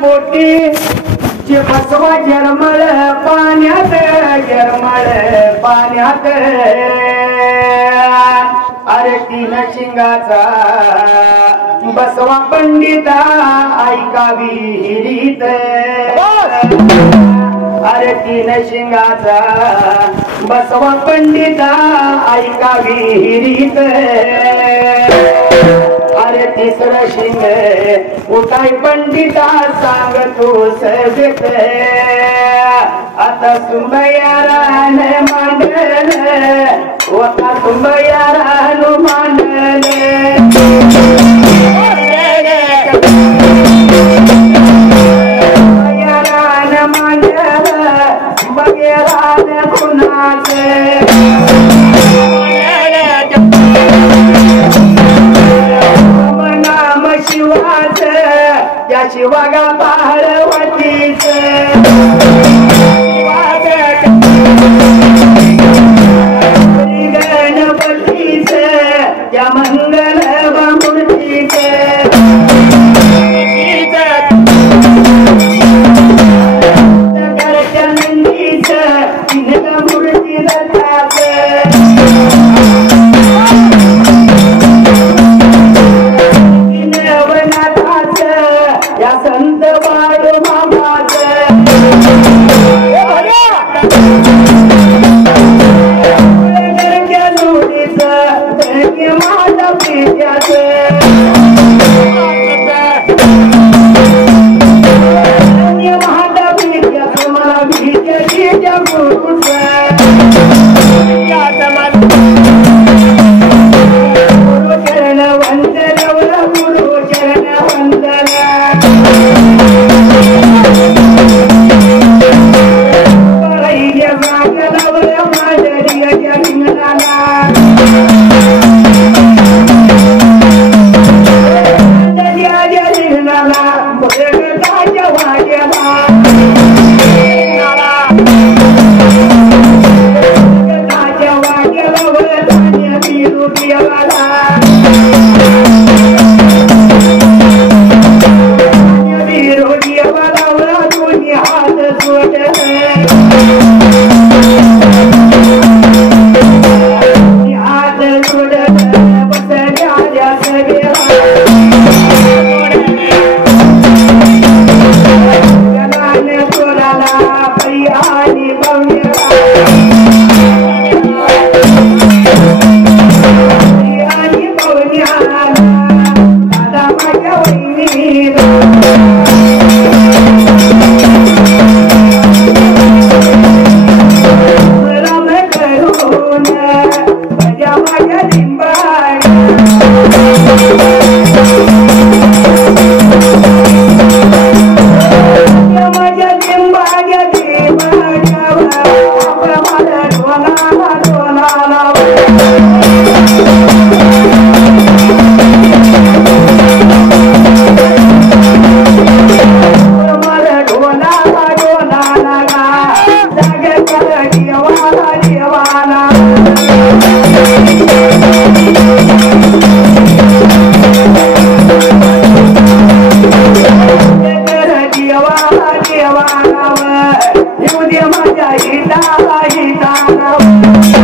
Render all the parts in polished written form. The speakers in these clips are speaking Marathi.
बोटी जे बसवा जरमळ पाण्यात अरे तीन शिंगाचा बसवा पंडिता ऐका विहिरीत अरे तीन शिंगाचा बसवा पंडिता ऐका विहिरीत अरे तिसरं शिंग उठाय पंडिता सांग तू सगत आता सुंबयारान मांडल आता सुंबयारान मांडल सुंबयारान मांडल बगेरान कुणाचे शिवाच या शिवागा पार्वतीच गणपतीच या मंगल मूर्तीच घरच्या नंदीच मूर्ती दत्ताच या संत बाळू मामाच घरच्या जोडीच माझ्या पित्याच माझ्या पित्याच मला भीत्याच्या गुरुच गुरुचरण वंदनवर गुरुचरण वंदन देवा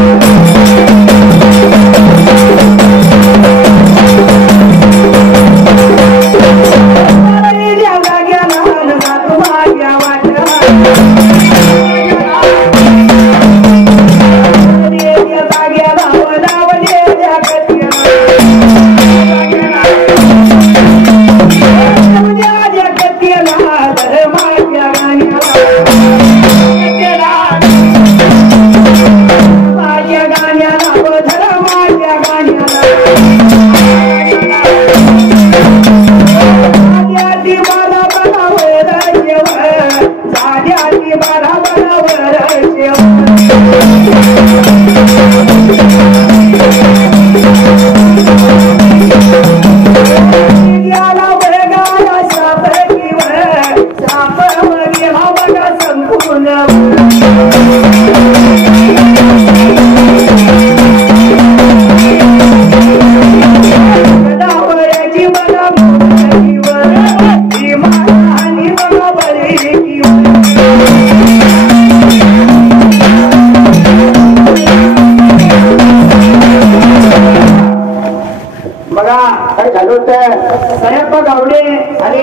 सयाप्पा गावडे आणि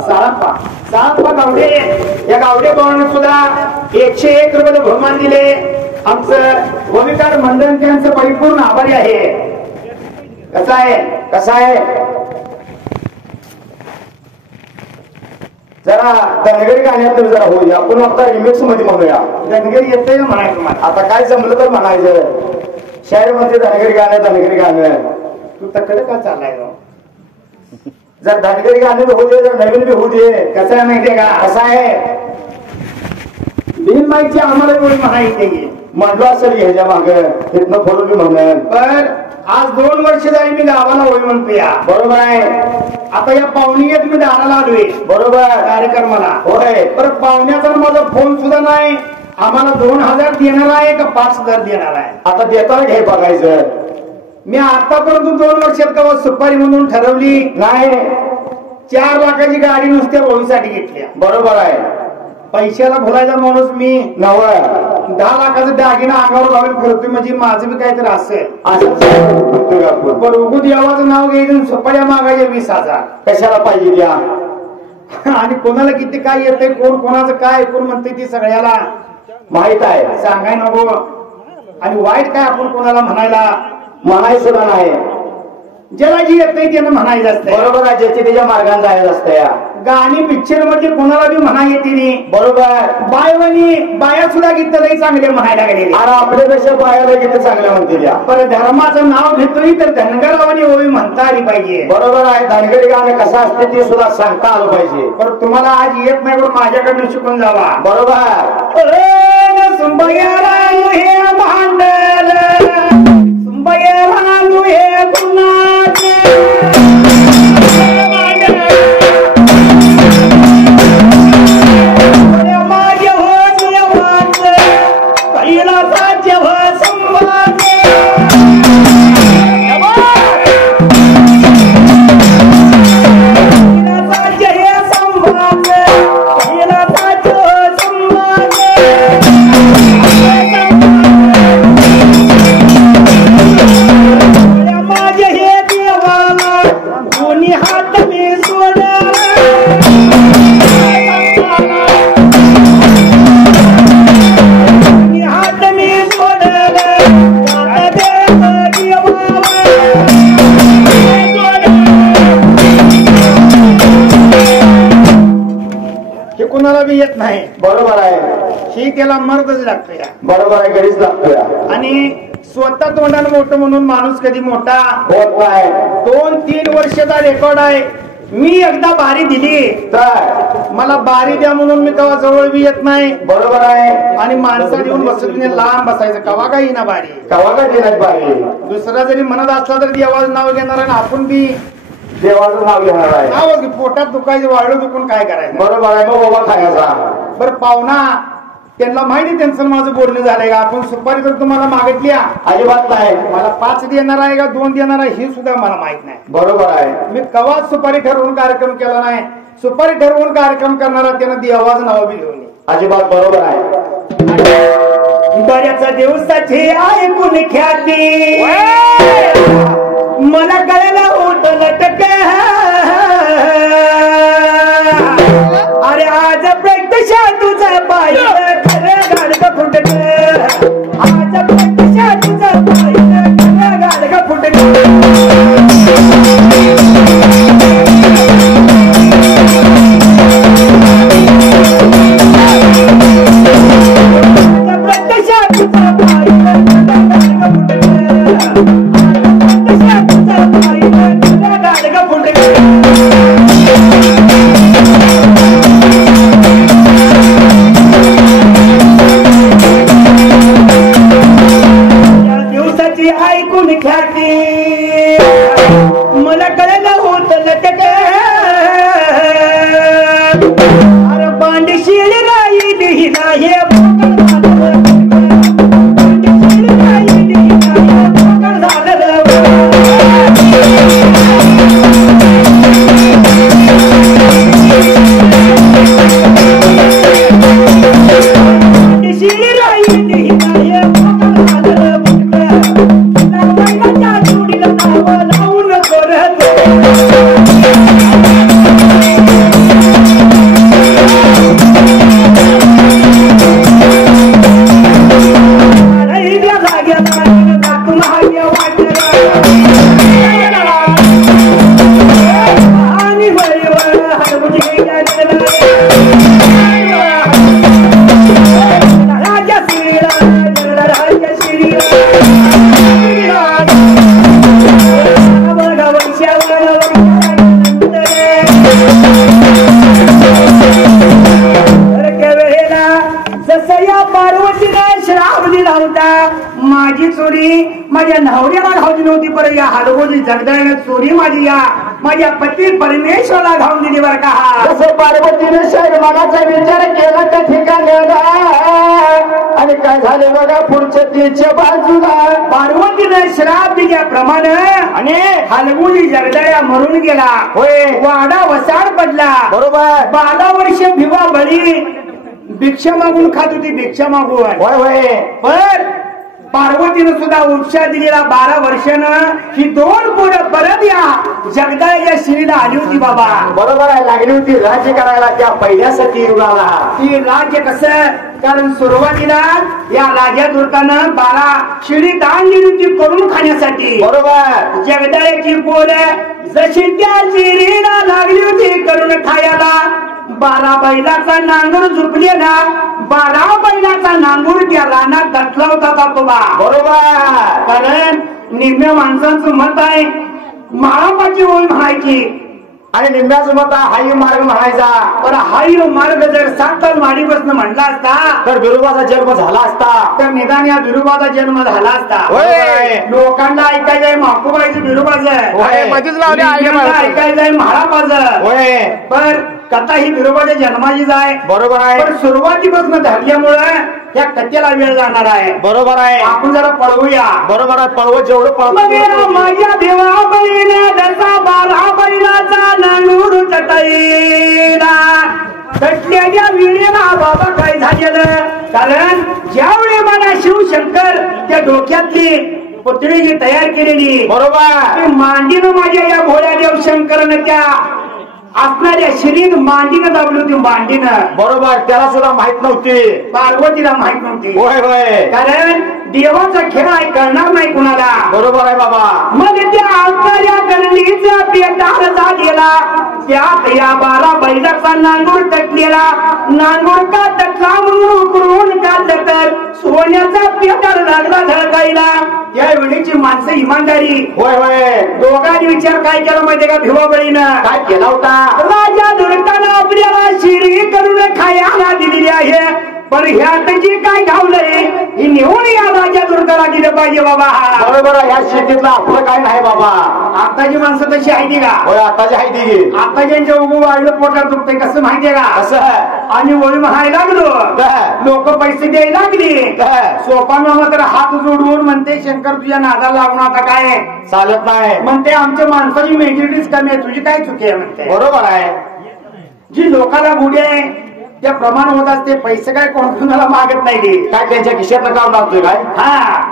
साळप्पा गावडे या गावडे भावांना सुद्धा 101 रुपये बहुमान दिले. आमचं भूमिकार मंडळ त्यांचं परिपूर्ण आभारी आहे. कसा आहे जरा धनगरी गाण्यात जरा होऊया. आपण आता रिमिक्स मध्ये म्हणूया. धनगरी येतंय ना म्हणायचं मला. आता काय जमलं तर म्हणायचं. शायर मध्ये धनगरी गाणं तू तकडे का चाललाय? जर धनगरी गाणे होऊ दे, जर नवीन बी होऊ दे. कसं आहे माहितीये का? कसं आहे बिन माहिती आम्हाला एवढी म्हणायची म्हणलो असेल ह्याच्या माग इथनं फोडून बी म्हणून. पण आज 2 वर्ष झाली मी गावाला होय म्हणतो या. बरोबर आहे. आता या पाहुणीत मी दाराला आलोय. बरोबर कार्यक्रमाला होय. पण पाहुण्याचा माझा फोन सुद्धा नाही. आम्हाला 2000 देणार आहे का 5000 देणार आहे? आता देताना घे बघायचं. मी आतापर्यंत 2 वर्षात का सुपारी म्हणून ठरवली नाही. 4 लाखाची गाडी नुसत्या होळीसाठी घेतल्या. बरोबर आहे. पैशाला भुलायचा माणूस मी नव 10 लाखाचं दागिना अंगावर घालून फिरतोय म्हणजे माझं बी काहीतरी असेल. पण उगू देवाचं नाव घ्यायचं सुपाऱ्या मागायच्या 20,000 कशाला पाहिजे द्या. आणि कोणाला किती काय येतंय, कोण कोणाचं काय कोण म्हणते ती सगळ्याला माहित आहे. सांगाय नको. आणि वाईट काय आपण कोणाला म्हणाय सुद्धा नाही. ज्याला जी येत नाही त्यानं म्हणायचं असतं. बरोबर आहे. ज्याची त्याच्या मार्गाने जायचं असतं. या गाणी पिक्चर मध्ये कोणाला बी म्हणा येते नाही. बरोबर. बाया सुद्धा गीत लई चांगले म्हणायला गेले. अरे आपल्यापेक्षा बायाला गीत चांगल्या म्हणते द्या. पण धर्माचं नाव घेतोय तर धनगरावानी ओवी म्हणता आली पाहिजे. बरोबर आहे. धनगरी गाणं कसं असते ते सुद्धा सांगता आलं पाहिजे. पण तुम्हाला आज येत नाही पण माझ्याकडनं शिकून जावा. बरोबर. सुंबयारानू हे भांडल, सुंबयारानू हे गुन्हाचे माझे हो देवाच पहिला साध्य हो संवाद. साध्य हे संवाद, पहिला साध्य हो संवाद. माझे हे देवाला दोन्ही हात मी सोडला. हात मी सोडला हे कोणाला बी येत नाही. बरोबर आहे. ही त्याला मर्दच लागतोय. बरोबर आहे. घरीच लागतोय. आणि स्वतः तोंडानं मोठं म्हणून माणूस कधी मोठा होत नाही. 2-3 वर्षाचा रेकॉर्ड आहे. मी एकदा बारी दिली तर मला बारी द्या म्हणून मी कवा जवळ बी येत नाही. बरोबर आहे. आणि माणसा येऊन बसत नाही, लांब बसायचं. कवा काही ना बारी कवा का देण्यात बारी. दुसरा जरी म्हणत असला तरी देवाचं नाव घेणार आणि आपण बी देवाचं नाव घेणार आहे. नाव पोटात दुखायचं, वाळू दुखून काय करायचं. बरोबर आहे. मग बाबा खायचा. बरं पाहुणा त्यांना माहिती त्यांचं माझं बोलणं झालंय का? आपण सुपारी तर तुम्हाला मागितल्या अजिबात नाही. मला 5 देणार आहे का 2 देणार आहे हे सुद्धा मला माहित नाही. बरोबर आहे. मी कवाच सुपारी ठरवून कार्यक्रम केला नाही. सुपारी ठरवून कार्यक्रम करणारा त्यानं देवाचं नाव बी घेऊन. अजिबात बरोबर आहे. बऱ्याच दिवसाची ऐकून ख्याती मला कळायला होत लटक. अरे आज प्रत्यक्षा तुझा पाहिलं खरं गाडग फुटत. आज प्रत्यक्षा तुझा पाहिलं खरं गाडग फुटत. मला कळायला होत लटक. अरे पांडशिळ राहील हिला हे लावून करत म्हणता माझी चोरी माझ्या नवऱ्याला घावली नव्हती, बरं या हलगोजी जगदळ्याने चोरी माझी या माझ्या पती परमेश्वरला घावून दिली बरं का. जसं पार्वतीने शैरमानाचा विचार केला त्या ठिकाणाला आणि काय झाले बघा पुढच्या तीच्या बाजूला पार्वतीने श्राप दिल्याप्रमाणे आणि हलगोजी जगदळ्या मरून गेला. होय वाडा वसाड पडला. बरोबर 12 वर्ष भिवा बळी भिक्षा मागून खात होती, भिक्षा मागून. होय होय पण पार्वतीनं सुद्धा उपचार दिलेला 12 वर्षानं ही 2 पोरं परत या जगदळ्याच्या शिरीला आली होती बाबा. बरोबर आहे. लागली होती राज्य करायला त्या पहिल्यासाठी युगाला. ती राज्य कसं, कारण सुरुवातीला या राजा दुर्गानं 12 शिडी दान दिली होती करून खाण्यासाठी. बरोबर जगदळ्याची पोरं जशी त्या शिरीला लागली होती करून खायला 12 बैलाचा नांगर झुपलेला 12 बैलाचा नांगूर त्या रानात दटला होता बाबा. बरोबर कारण निम्म्या माणसांचं मत आहे महापाची ओळख म्हणायची आणि निम्म्याचं मत हाही मार्ग म्हणायचा. पण हाही मार्ग जर 7 माडीपासून म्हणला असता तर बिरोबाचा जन्म झाला असता, तर निदान या बिरोबाचा जन्म झाला असता. होय. लोकांना ऐकायचंय माकुबाईचं बिरोबाचं, ऐकायचंय महारापाचं. होय पण कथा ही बिरोबाच्या जन्माचीच आहे. बरोबर आहे. पण सुरुवातीपासून धरल्यामुळे या कथेला वेळ जाणार आहे. बरोबर आहे. आपण जरा पळवूया. बरोबर आहे. पळवत जेवढं पळवत माझ्या देवा बळीने दसा 12 बैलाचा नांगूर चटईला कटल्याच्या विळेला बाबा काय झालेलं, कारण ज्यावेळी मला शिवशंकर त्या डोक्यातली पुतळी जी तयार केलेली बरोबर मांडीनं माझ्या या भोळ्या देव शंकरनं त्या असणाऱ्या शरीर मांडीनं दाबली होती. मांडीनं बरोबर त्याला सुद्धा माहित नव्हती, पार्वतीला माहित नव्हती. होय होय कारण देवाचा खेळ आहे कळणार नाही कुणाला. बरोबर आहे बाबा. मग त्या असणाऱ्या गल्लीचा पेटाळ झालेला त्यात या 12 बैलाचा नांगूर तटलेला. नांगूर का तटला म्हणून उकरून काढलं तर सोन्याचा पेटाळ लागला धडकायला. त्या वेळेची माणसं इमानदारी. होय होय दोघांनी विचार काय केला माहितीये का भिवाबळीनं काय केला होता. राजा दुर्गानं आपल्याला शिरी करून खायला दिलेली आहे, पण ह्यात जी काय घावलंय ही नेऊन या राजा दुर्गाला दिलं पाहिजे बाबा. बरोबर आहे. या शेतीतलं आपलं काय नाही बाबा. आताची माणसं तशी आहे का. होय आताची आहे ती. आता ज्यांच्या उभं वाढलं पोटात दुखतंय कसं माहितीये का. कसं आणि ओळी म्हणायला लागलो लोक पैसे द्यायला लागली. सोपान मात्र हात जोडून म्हणते शंकर तुझ्या नादाला लागून आता काय चालत नाही म्हणते, आमच्या माणसाची मेजॉरिटीच कमी आहे, तुझी काय चुकी आहे म्हणते. बरोबर आहे. जी लोकांना गुढी आहे त्या प्रमाण होत असते, पैसे काय कोणाला मागत नाही. काय त्यांच्या खिशातलं काम लागतोय काय. हा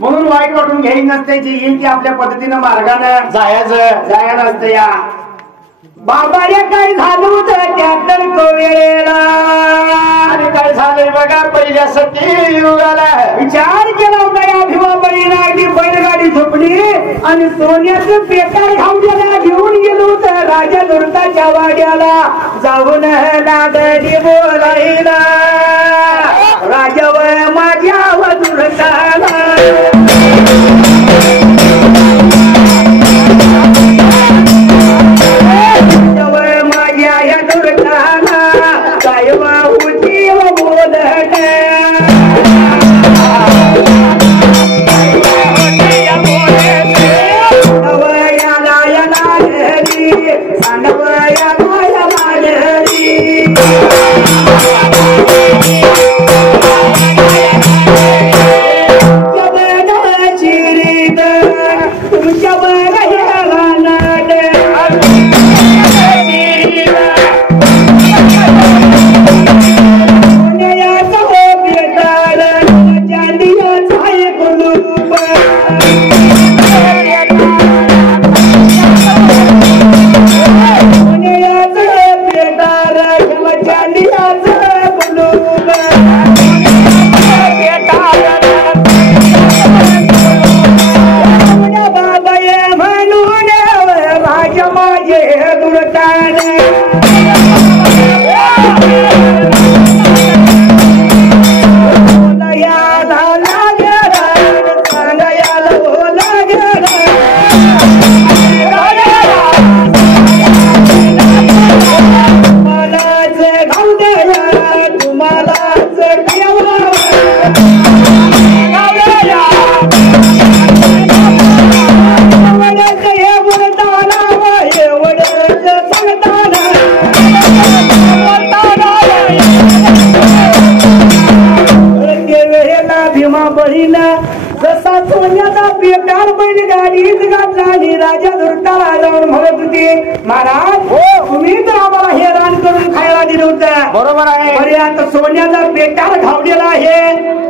म्हणून वाईट वाटून घ्यायची नसते, जी येईल ती आपल्या पद्धतीनं मार्गानं जायला नसते. या बाबा काय झालं होतं त्या तर तो वेळेला आणि काय झालंय बघा पहिल्या सती युगाला विचार केला होता या भिवाबळीला की बैलगाडी झोपली आणि सोन्याचं पेटाळ घावल्याला घेऊन गेलो होतं राजा दुर्गाच्या वाड्याला जाऊन लागली बोलायला राजावर माझ्या दुर्गाला माझ्या या दुर्गाला काय होती बोलत जगदळ्याची भीमाबळीनं जसा सोन्याचा पेटार बैलगाडीत घातला आणि राजा धुरताला जाऊन म्हणत होते महाराज तुम्ही तर आम्हाला हे रान करून खायला दिलं होतं. बरोबर आहे. बरे आता सोन्याचा पेटार घावलेला आहे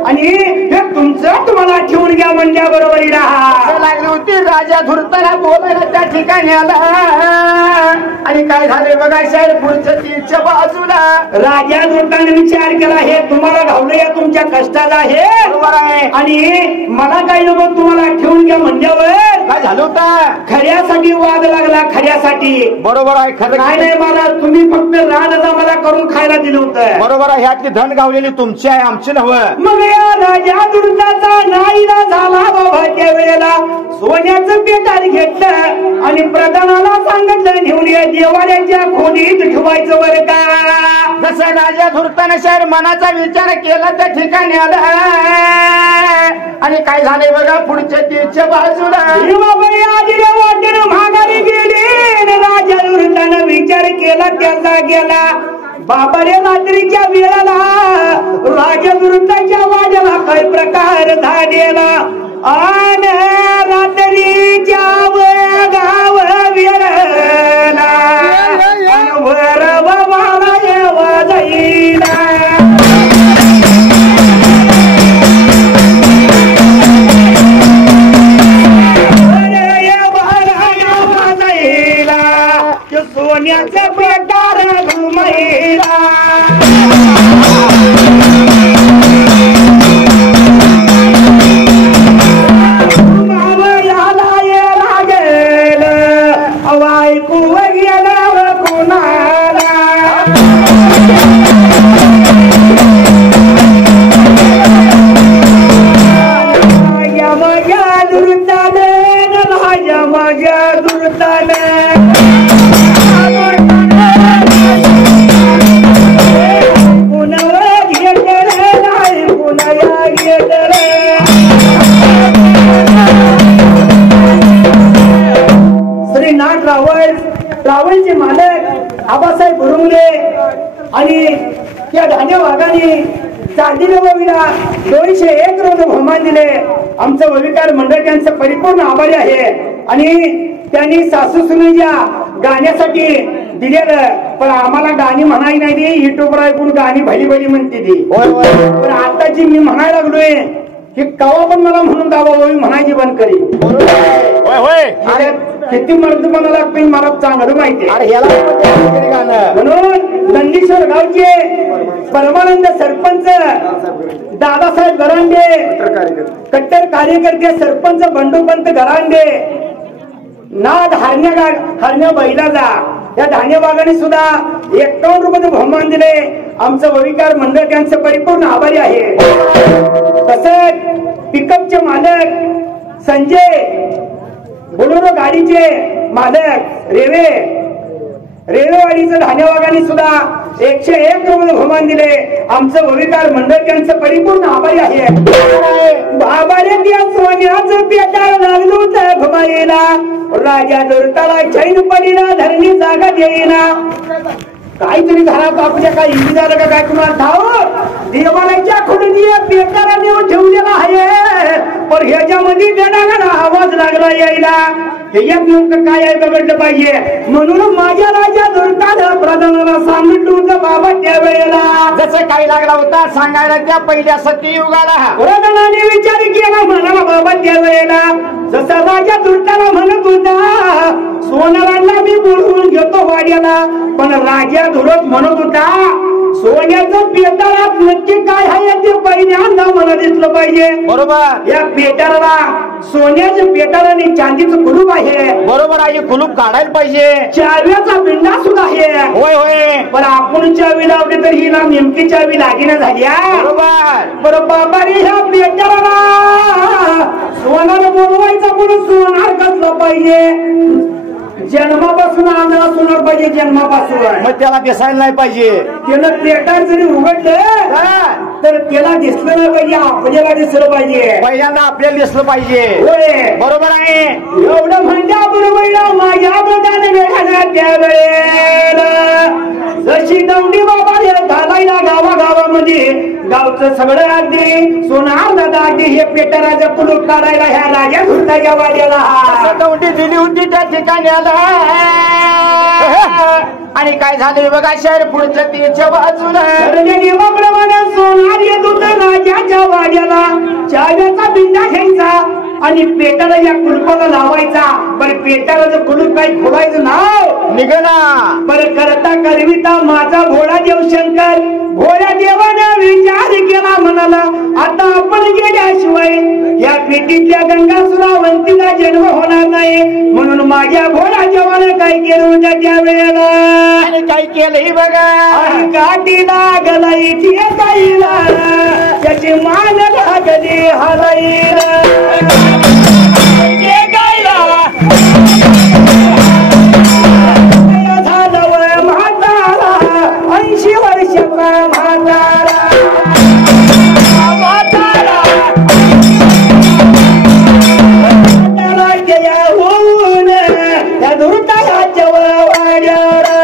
आणि हे तुमचं तुम्हाला ठेवून घ्या म्हणजे बरोबर लागली होती. राजा धुरताना बोलायला त्या ठिकाणी आला आणि काय झाले बघा शाहीर पुढच्या तीनच्या बाजूला राजा धुरताने विचार केला हे तुम्हाला घावलं या तुमच्या कष्टाला आहे. बरोबर आहे. आणि मला काही नको तुम्हाला ठेवून घ्या म्हणल्यावर काय झालं होतं. खऱ्यासाठी वाद लागला खऱ्यासाठी. बरोबर आहे. खरं काय नाही मला तुम्ही फक्त रानच मला करून खायला दिलं होतं. बरोबर आहे. ह्यातली धन गावलेली तुमची आहे आमची नव्हतं. मग या राजा दुर्गाचा नाईला झाला बाबा त्या वेळेला सोन्याचं पेटार घेतलं आणि प्रधानाला सांगितलं घेऊन या देवालयाच्या खोलीत ठेवायचं बरं का. जसं राजा धुरताना शाहीर मनाचा विचार केला त्या ठिकाणी आला आणि काय झाले बघा पुढच्या तीनच्या बाजूला वाटेनं माघारी गेले. राजा धुरताना विचार केला त्याचा गेला बाबा रे रात्रीच्या वेळेला राजा धुरताच्या वाड्याला काय प्रकार झालेला आन रात्रीच्या गाव वेळेला वरव मला येवा जाईला. सोन्याचे पेटार घुमैला मावळ्याला येला गेलं ऐकू गेलं कोणाला. माझ्या दुर्ताने माझ्या दुर्ताने श्रीनाथ रावळचे मालक आबासाहेब बुरुंगले आणि त्या धान्य वाघाने चांदीने वविला 201 रोज बहुमान दिले. आमचं वविकार मंडळ त्यांचं परिपूर्ण आभारी आहे. आणि त्यांनी सासू सुनेच्या गाण्यासाठी दिलेलं पण आम्हाला गाणी म्हणाय नाही ती युट्यूबवर ऐकून गाणी भली भली म्हणते ती. पण आता जी मी म्हणायला लागलोय की कवा पण मला म्हणून गावावी म्हणायची बंद करी. किती मर्द मला लागते मला चांगलं माहिती आहे. म्हणून नंदीश्वर गावचे परमानंद सरपंच दादासाहेब गरांडे कट्टर कार्यकर्ते सरपंच बंडूपंत गरांडे नाद हरण्या बैलाचा या धान्यबागाने सुद्धा 51 रुपये बहुमान दिले. आमचं वविकार मंडळ त्यांचं परिपूर्ण आभारी आहे. तसंच पिकअपचे मालक संजय बोलेरो गाडीचे मालक रेवेवाडीचं धान्यबागाने सुद्धा 101 रुपये बहुमान दिले. आमचं भविकार मंडळ त्यांचं परिपूर्ण आभारी आहे. बाबाने त्या सोन्याचं पेटार लागलं होतं घुमायला राजा दुर्ताला चैन पडीना धरणी जागा देईना. काहीतरी घरात आपल्या काय हिंदी झालं का काय तुम्हाला ठाव देवालयाच्या खोलीत पेटारा देऊन ठेवलेला आहे. पण ह्याच्यामध्ये बेडागाना आवाज लागला यायला यात नेमकं काय आहे बघितलं पाहिजे. म्हणून माझ्या राजा दुर्तानं प्रधानाला सांगितलं होतं बाबा त्यावेळेला जसं काही लागला होता सांगायला त्या पहिल्या सत्ययुगाला प्रधानाने विचार केला म्हणाला बाबा त्यावेळेला जसा राजा दुर्ताला म्हणत होता सोनारांना मी बोलवून घेतो वाड्याला. पण राजा धुरत म्हणत होता सोन्याचं पेटारात नक्की काय आहे ते पहिल्यांदा मला दिसलं पाहिजे. बरोबर. या पेटाराला सोन्याचं पेटार आणि चांदीचं कुलूप आहे. बरोबर आहे. कुलूप काढायला पाहिजे. चाव्याचा पिंडा सुद्धा आहे. होय होय. पण आपण चावी लावली तर हिला नेमकी चावी लागेना झाली. बरोबर. बरं बाबा रे ह्या पेटाराला सोनाला बोलवायचा म्हणून सोनार कसलं पाहिजे. जन्मापासून आम्हाला सोनार पाहिजे जन्मापासून. मग त्याला दिसायला नाही पाहिजे. त्याला पेटार जरी उघडलं तर त्याला दिसलं नाही पाहिजे आपल्याला दिसलं पाहिजे. पहिल्यांदा आपल्याला दिसलं पाहिजे. होय बरोबर आहे. एवढं म्हणल्या बरोबर माझ्या मनाने वेळाला त्यावेळेला जशी दौंडी बाबा घालायला गावागावामध्ये गावामध्ये गावचं सगळं अगदी सोनार दादा अगदी हे पेटराचं कुलूप काढायला ह्या राजा धुरताच्या वाड्याला कवटी दिली होती त्या ठिकाणी आला आणि काय झाले बघा शहर पुढच्या तीच्या बाजूला देवाप्रमाणे सोनार येत होत राजाच्या वाड्याला चाव्याचा बिंदा घ्यायचा आणि पेटाला या कुलपाला लावायचा. बरं पेटाला कुलूप काही खोलायचं नाव निघना. बरं करता करविता माझा भोळा देव शंकर भोळ्या देवाने विचार केला म्हणाला आता आपण गेल्याशिवाय या पेटीतल्या गंगासुरावंतीला जन्म होणार नाही. म्हणून माझ्या भोळा देवाने काय केलं होतं त्या वेळेला आणि काय केलंही बघा काठीला गलाईची गाईला त्याची मान लागली हलाईला झालं म्हातारा 80 वर्षाचा म्हातारा जया होऊन त्या धुरताच्या वाड्याला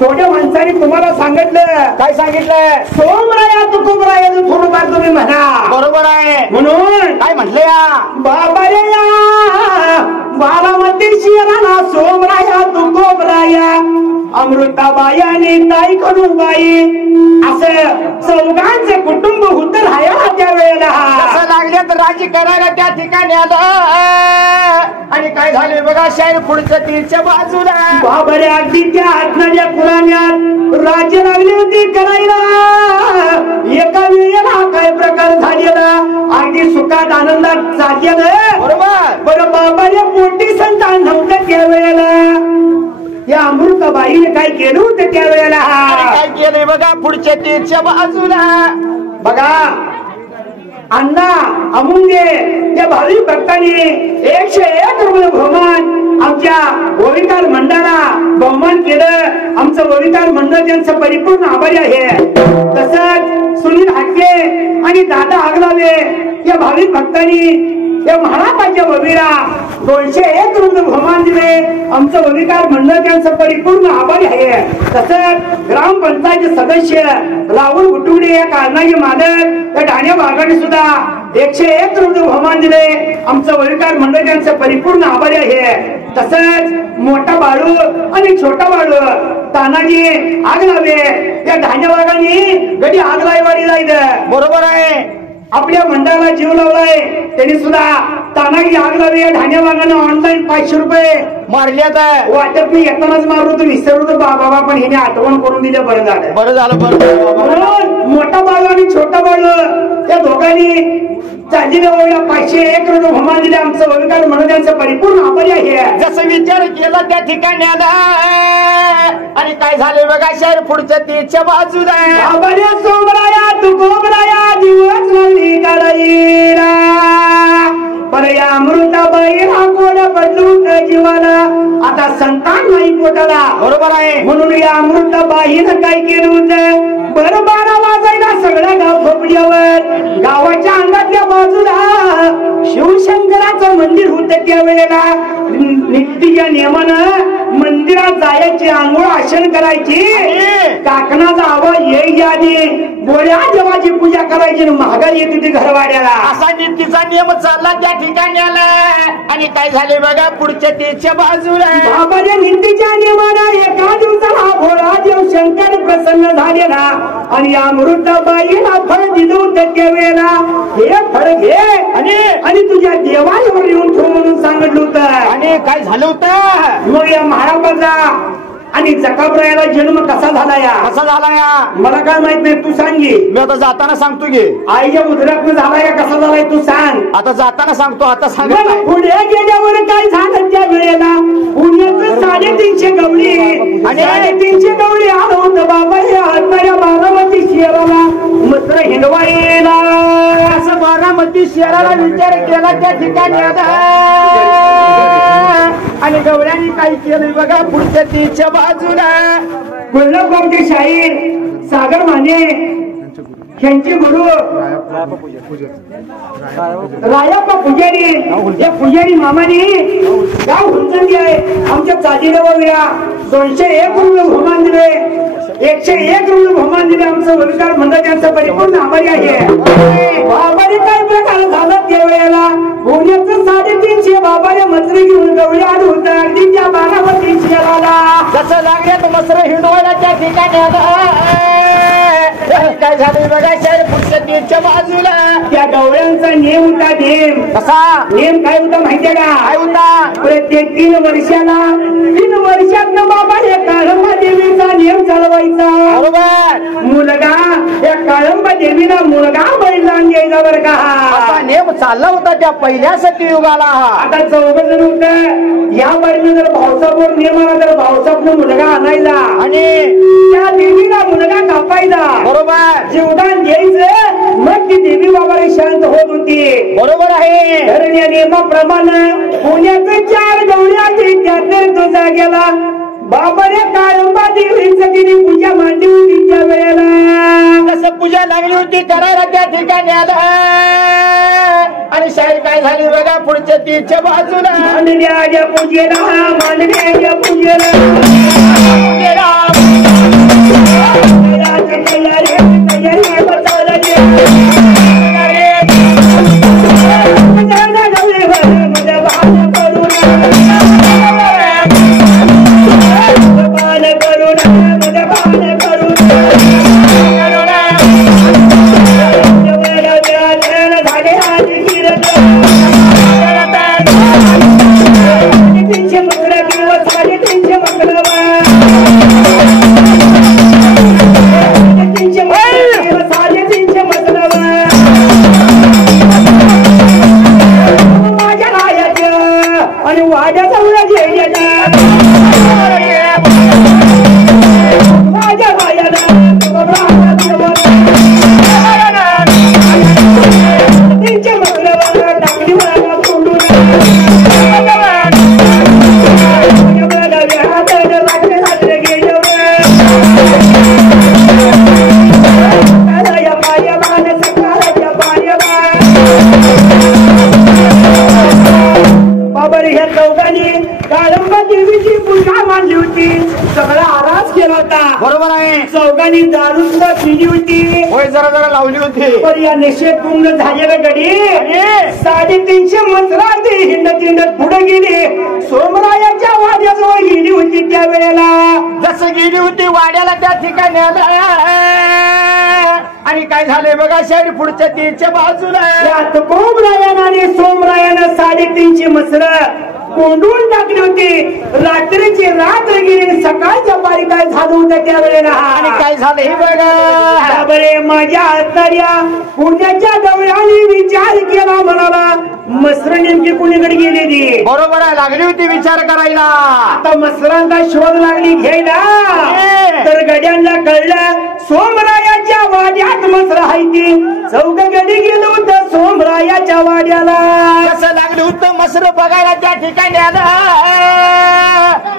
थोड्या माणसाने तुम्हाला सांगितलं काय सांगितलं सोमराया तुकुमराया थोडंफार तुम्ही म्हणा बरोबर आहे. म्हणून काय म्हटलं या बाबा रे या बारामती शिराला सोमराया तुकोबराया अमृताबाई ताई खडूबाई असं चौघांचे कुटुंब होत राहायला त्या वेळेला असं लागले तर राजी करायला त्या ठिकाणी आलं आणि काय झाले बघा शहर पुढच्या तीरच्या बाजूला बाबरे अगदी त्या हातनाच्या पुराण्यात राज्य लागली होती करायला. एका वेळेला काय प्रकार झालेला अगदी सुखात आनंदात चाललेलं बरोबर. बरं बाबाने मोठी संतान नव्हतं त्या वेळेला. या अमृताबाईने काय केलं होतं त्या वेळेला काय केलंय बघा पुढच्या तीरच्या बाजूला बघा अण्णा अमुंगे या भाविक भक्तांनी 101 रुपये बहुमान आमच्या गोविंदार मंडळाला बहुमान केलं. आमचं गोविंदार मंडळ त्यांचं परिपूर्ण आभारी आहे. तसंच सुनील हाटके आणि दादा आगलावे या भाविक भक्तांनी या महाराष्ट्राच्या भवीला 201 रुपये बहुमान दिले. आमचं भविकार मंडळ त्यांचं परिपूर्ण आभारी आहे. तसंच ग्रामपंचायत सदस्य राहुल गुटुडे या कारणागी मालक या ठाणे भागाने सुद्धा 101 रुपये बहुमान दिले. आमचं भविकार मंडळ त्यांचं परिपूर्ण आभारी आहे. तसंच मोठा बाळू आणि छोटा बाळू तानाजी आगलावे या ठाणे भागाने गडी आगलाईवाडी जायचं बरोबर आहे. आपल्या मंडळाला जीव लावलाय. त्यांनी सुद्धा तानाजी आगलावे या ठाणे भागाने ऑनलाईन 500 रुपये मारल्यात वाटत मी येतानाच मारलो होतो विसरलो होतो बाबा पण हिने आठवण करून दिलं बरं झालं. बरं झालं बरं. मोठा बाळू आणि छोटा बाळू त्या दोघांनी चाललेल्या ओळीला 501 रुपये बहुमान दिले. आमचं भविकार म्हणून त्यांचं परिपूर्ण आभारी आहे. जसं विचार केला त्या ठिकाणी आला आणि काय झाले बघा शहर पुढच्या तीरच्या बाजूला आभार्या सोमराया तुकोबराया दिवस लागली काढाईला पर या अमृताबाईला कोण पडलून जीवाला आता संतान नाही पोटाला. बरोबर आहे. म्हणून या अमृताबाईनं काय केलं होतं बरं 12 वाजायला सगळं गाव झोपल्यावर गावाच्या अंगातल्या बाजूला शिवशंकराचं मोठं मंदिर होतं त्यावेळेला नित्य नियमानं मंदिरात जायची, आंघोळ आसन करायची, काकणाचा आवाज येई आधी गोळ्या देवाची पूजा करायची, महागाई येत होती घरवाड्याला. असा नीतीचा नियम चालला त्या ठिकाणी आला. आणि काय झाले बघा पुढच्या त्याच्या बाजूला बाबाच्या नीतीच्या नियमानं एका दिवसाला भोळा देव शंकर प्रसन्न झालेला आणि अमृताबाईला फळ दिलं होतं त्यावेळेला, हे फळ घे आणि तुझ्या देवावर येऊन ठेव म्हणून सांगितलं होतं. आणि काय झालं होतं मग या महाराजाचा आणि जकाबरायाला जन्म कसा झाला या? कसा झाला या मला काय माहित नाही, तू सांग घे. मी आता जाताना सांगतो घे. आईच्या उदरात झाला या कसा झालाय तू सांग. आता जाताना सांगतो, आता सांग. पुढे गेल्यावर काय झालं त्या वेळेला? पुण्याचं 350 गवळी आणि 350 गवळी आलं होतं बाबा हे हरणाऱ्या बारामती शहराला मत्र हिंडवायला. असं बारामती शहराला विचार केला त्या ठिकाणी आणि गवळ्यांनी काही केलं बघा पुढच्या तीच्या बाजूला. कोल्हापूरचे शाहीर सागर माने यांचे गुरु रायाप्पा पुजारी, या पुजारी मामानी गाव हुंचंदी आहे आमच्या चाजीरावाला 201 रुपये बहुमान दिले, 101 रुपये बहुमान दिले. आमचं वविकार मंडळाचं परिपूर्ण आभारी आहे. बाबाने काय प्रकार झाला त्यावेळेला पुण्याचं 350 बाबाने मसरे घेऊन गवळी आलं होतं अगदी त्या बारामती शहराला. जसं लागले मसरे हिंडवायला त्या ठिकाणी काय झालं बघा शहर पुढच्या तीच्या बाजूला. त्या गवळ्यांचा नेम होता. नेम कसा? नेम काय होता माहितीये का? काय होता? प्रत्येक 3 वर्षाला 3 वर्षातनं बाबा या काळंबा देवीचा नेम चालवायचा. बरोबर. मुलगा या काळंबा देवीला मुलगा बैलान द्यायचा बरं का. असा नेम चालला होता त्या पहिल्या सतयुगाला. आता 4 जण होत या बाईने जर भावसावर नेम आला तर भावसापनं मुलगा आणायचा आणि त्या देवीला मुलगा कापायचा. बरोबर. जीवदान द्यायचं मग ती देवी बाबाला शांत होत होती. बरोबर आहे. कारण या नियमाप्रमाणे पुण्याचं 4 गवळ्या त्यात तो जागेला बाबाने काळंबा देवीचं तिने पूजा मांडली होती त्या वेळेला. कसं पूजा लागली होती करायला त्या ठिकाणी आलं. आणि शाहीर काय झाली बघा पुढच्या तीच्या बाजूला. मांडण्याच्या पूजेला मांडण्याच्या पूजेला लावली होती. पण या निषेध पूर्ण झालेलं गडी 350 मसरांची हिंडत पुढे गेली. सोमरायाच्या वाड्याजवळ गेली होती त्या वेळेला. जसं गेली होती वाड्याला त्या ठिकाणी आणि काय झाले बघा शहर पुढच्या तीच्या बाजूला. यात कोंबरायानं आणि सोमरायानं 350 मसर कोंडून टाकली होती. रात्रीची रात्र गेली, सकाळच्या पारी काय झालं होतं त्या वेळेला. आणि काय झालं हे बघा बरे माझ्या आत्तार्या पुण्याच्या गवळ्याने विचार केला म्हणाला मसर नेमकी कुणीकडे गेलेली. बरोबर आहे, लागली होती विचार करायला. आता मसरांचा शोध लागली घ्यायला तर गड्यांना कळलं सोमरायाच्या वाड्यात मसर आहे ती. 4 गडी गेलो होतं सोमराया सोमरायाच्या वाड्याला कसं लागलं होतं मसर बघायला त्या ठिकाणी आला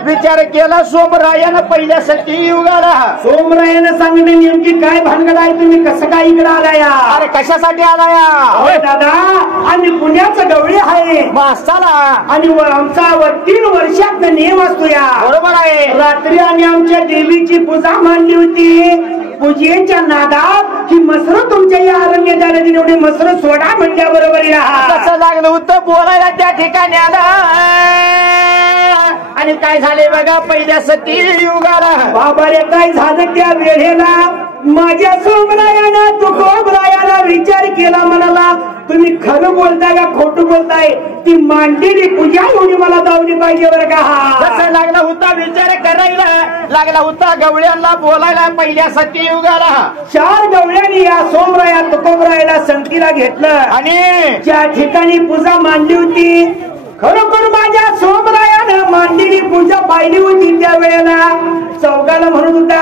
विचार केला सोमरायानं पहिल्यासाठी युगाला सोमरायानं सांगणे नेमकी काय भानगड आहे तुम्ही कसं काय इकडे आलाया अरे कशासाठी आलाया होय दादा आम्ही पुण्याचं गवळी आहे मासाला आणि आमचा 3 वर्षात नियम असतो या बरोबर आहे रात्री आम्ही आमच्या देवीची पूजा मांडली होती पूजेच्या नादात ही मसर तुमच्या या अरण्यात आल्याने एवढी मसर सोडा म्हणल्या बरोबर या कसं लागलं होतं बोलायला त्या ठिकाणी आला आणि काय झाले बघा पहिल्या सती युगाला बाबा रे काय झालं त्या वेळेला माझ्या सोमरायानं तुकोबरायाला विचार केला म्हणाला तुम्ही खरं बोलताय का खोटं बोलताय ती मांडलेली पूजा एवढी मला दावली पाहिजे बरं का कसं लागला होता विचार करायला लागला होता गवळ्यांना बोलायला पहिल्या सती युगाला 4 गवळ्यांनी या सोमराया तुकोबरायाला संगतीला घेतलं आणि ज्या ठिकाणी पूजा मांडली होती खरोखर माझ्या सोमरायानं मांडलेली पूजा पाहिली होती त्या वेळेला चौघाला म्हणत होता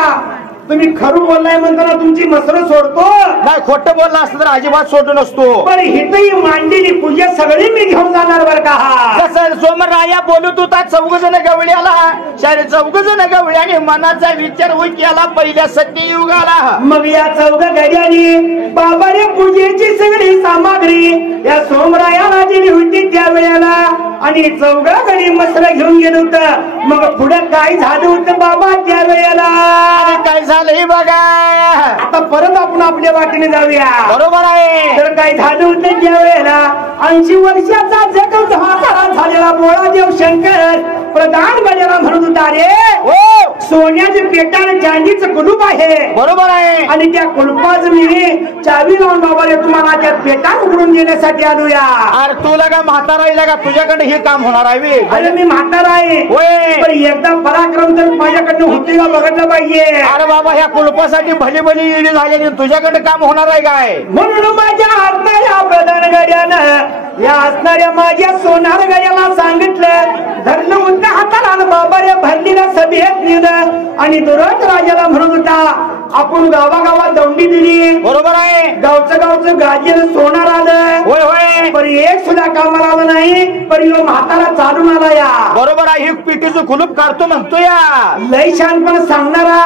तुम्ही खरं बोललाय म्हणताना तुमची मसर सोडतो नाही खोटं बोलला असतं तर अजिबात सोडून नसतो पण हिथही मांडलेली पूजा सगळी मी घेऊन जाणार बरं का कसं सोमराया बोलत होता 4 जण गवळ्याला 4 जण गवळ्याने मनाचा विचार केला पहिल्या सती युगाला मग या 4 गड्यांनी बाबाने पूजेची सगळी सामग्री या सोमरायाला दिली होती त्या वेळेला आणि 4 गडी मसर घेऊन गेलो होतं मग पुढे काय झालं होतं बाबा त्या वेळेला काय झालंय बघा आता परत आपण आपल्या वाटेने जाऊया बरोबर आहे तर काय झालं होतं त्या वेळेला 80 वर्षाचा जगत म्हातारा झालेला बोळादेव शंकर प्रधान गड्याला म्हणत होता रे हो सोन्याच्या पेटाने चांदीचं कुलूप आहे बरोबर आहे आणि त्या कुलुपाच मी चावी लावून बाबा रे तुम्हाला त्या पेटा उघडून देण्यासाठी आलोया अरे तुला का म्हातारा येईल का तुझ्याकडे हे काम होणार आहे अरे मी म्हातारा आहे होय पण एकदा पराक्रम तर माझ्याकडनं होती का बघितलं पाहिजे अरे बाबा ह्या कुलपासाठी भली भली ईडी झाली तुझ्याकडे काम होणार आहे काय म्हणून माझ्या असणाऱ्या प्रधान गड्यानं या असणाऱ्या माझ्या सोनार गड्याला सांगितलं धरलं उंच हाताला बाबा रे भरलीला सभेत नेलं आणि दुरत राजाला म्हणत होता आपण गावागावात दौंडी दिली बरोबर आहे गावचं गाजेल सोनार आलं होय होय पण एक सुद्धा कामाला आलं नाही पण यो म्हातारा चालून आला या बरोबर आहे ही पिटीचं कुलूप काढतो म्हणतो या लय छानपण सांगणारा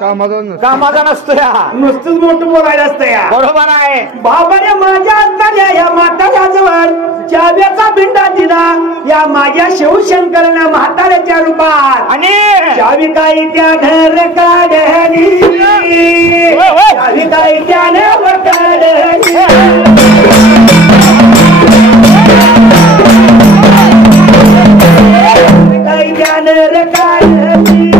कामाचा नसतो या नुसतंच मोठं बोलायला असतं या बरोबर आहे बाबाने माझ्या असणाऱ्या या म्हाताऱ्याजवळ चाव्याचा बिंडा दिला या माझ्या शिवशंकरनं म्हाताऱ्याच्या रूपात आणि चावी काय त्या घर काढली चावी काय त्यानं काढली काय त्यानं काढली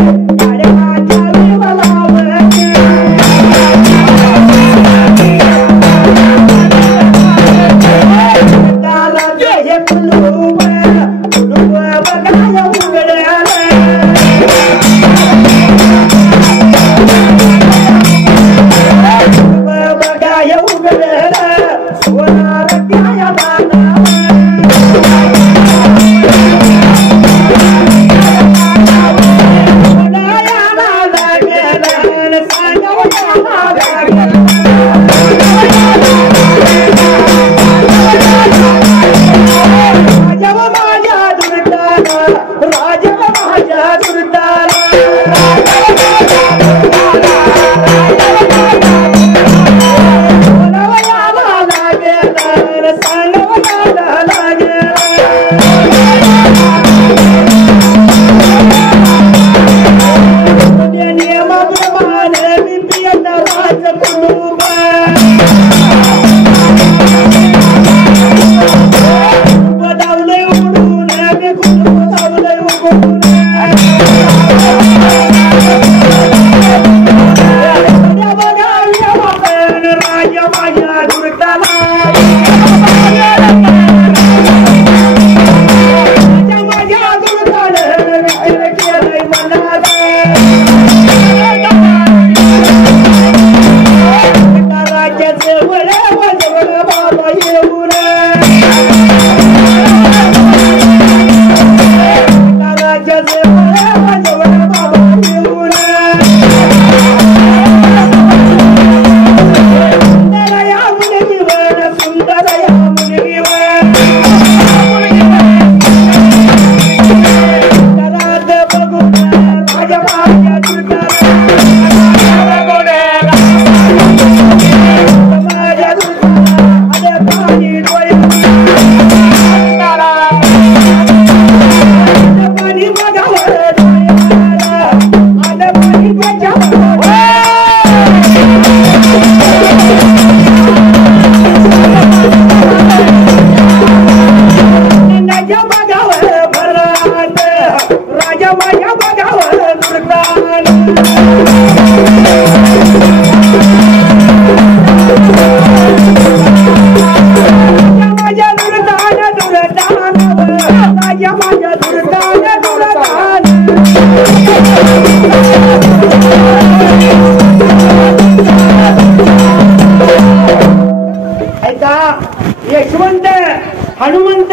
हनुमंत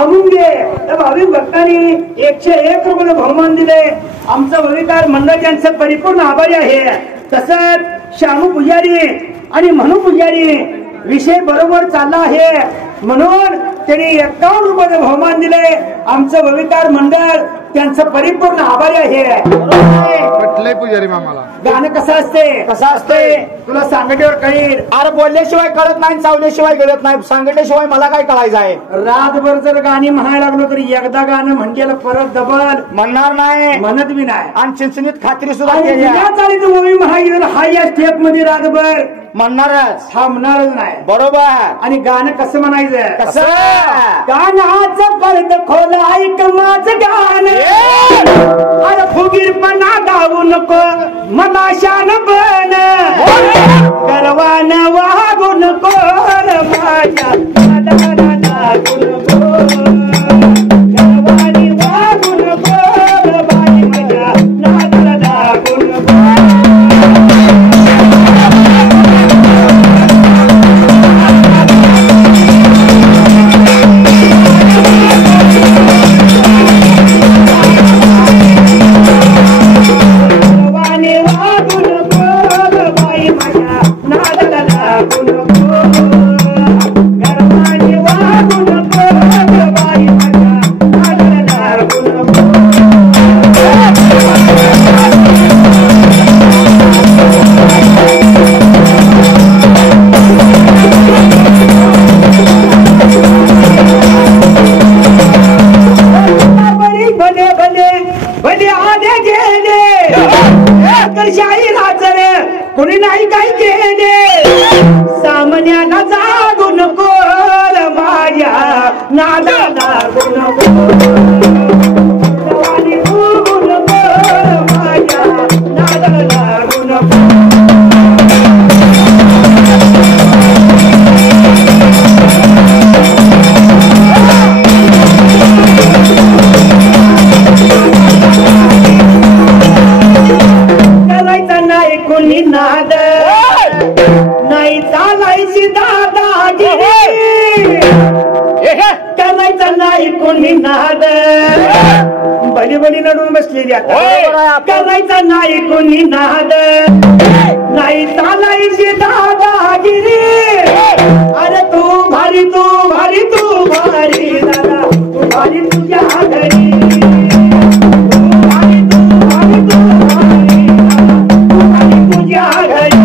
अमुंगे या भाविक भक्तांनी 101 रुपये बहुमान दिले. आमचं भविकार मंडळ त्यांचं परिपूर्ण आभारी आहे. तसंच श्यामू पुजारी आणि म्हणू पुजारी विषय बरोबर चालला आहे म्हणून त्यांनी 51 रुपये बहुमान दिले. आमचं भविकार मंडळ त्यांचं परिपूर्ण आभारी आहे. पटलंय पुजारी मामाला. गाणं कसं असते तुला सांगतेवर कळेल. अरे बोलल्याशिवाय कळत नाही, चावल्याशिवाय कळत नाही, सांगितल्याशिवाय मला काय कळायचं आहे. रातभर जर गाणी म्हणायला लागलो तरी एकदा गाणं म्हणतेला परत डबल म्हणणार नाही, म्हणत बी नाही. आणि चिंचणीत खात्री सुद्धा केली. मूवी म्हणायची हा या स्टेप मध्ये रातभर म्हणणारच, थांबणारच नाही. बरोबर. आणि गाणं कसं म्हणायचं? कसं? गाण्याचं पर्द खोल ऐक माझं गाणं, अरे फुगीरपणा गाऊ नको मला शान बन, गर्वान वागू नको माझ्या लागू नको, गर्वानी वागू नको बाई माझ्या नादाला लागू नको. कोणी नाही काय केले सामान्याला जागू नको माझ्या नादाला लागू नको, माझ्या नादाला लागू नको. कोणी नाद नाही चालायची दादागिरी, करायचा नाही कोणी नाद. बली बली लढून बसलेली आता. करायचा नाही कोणी नाद नाही चालायची दादागिरी. अरे तू भारी तू भारी तू भारी दादा तू भारी तुझ्या घरी, तू भारी तू भारी तू भारी तुझ्या घरी.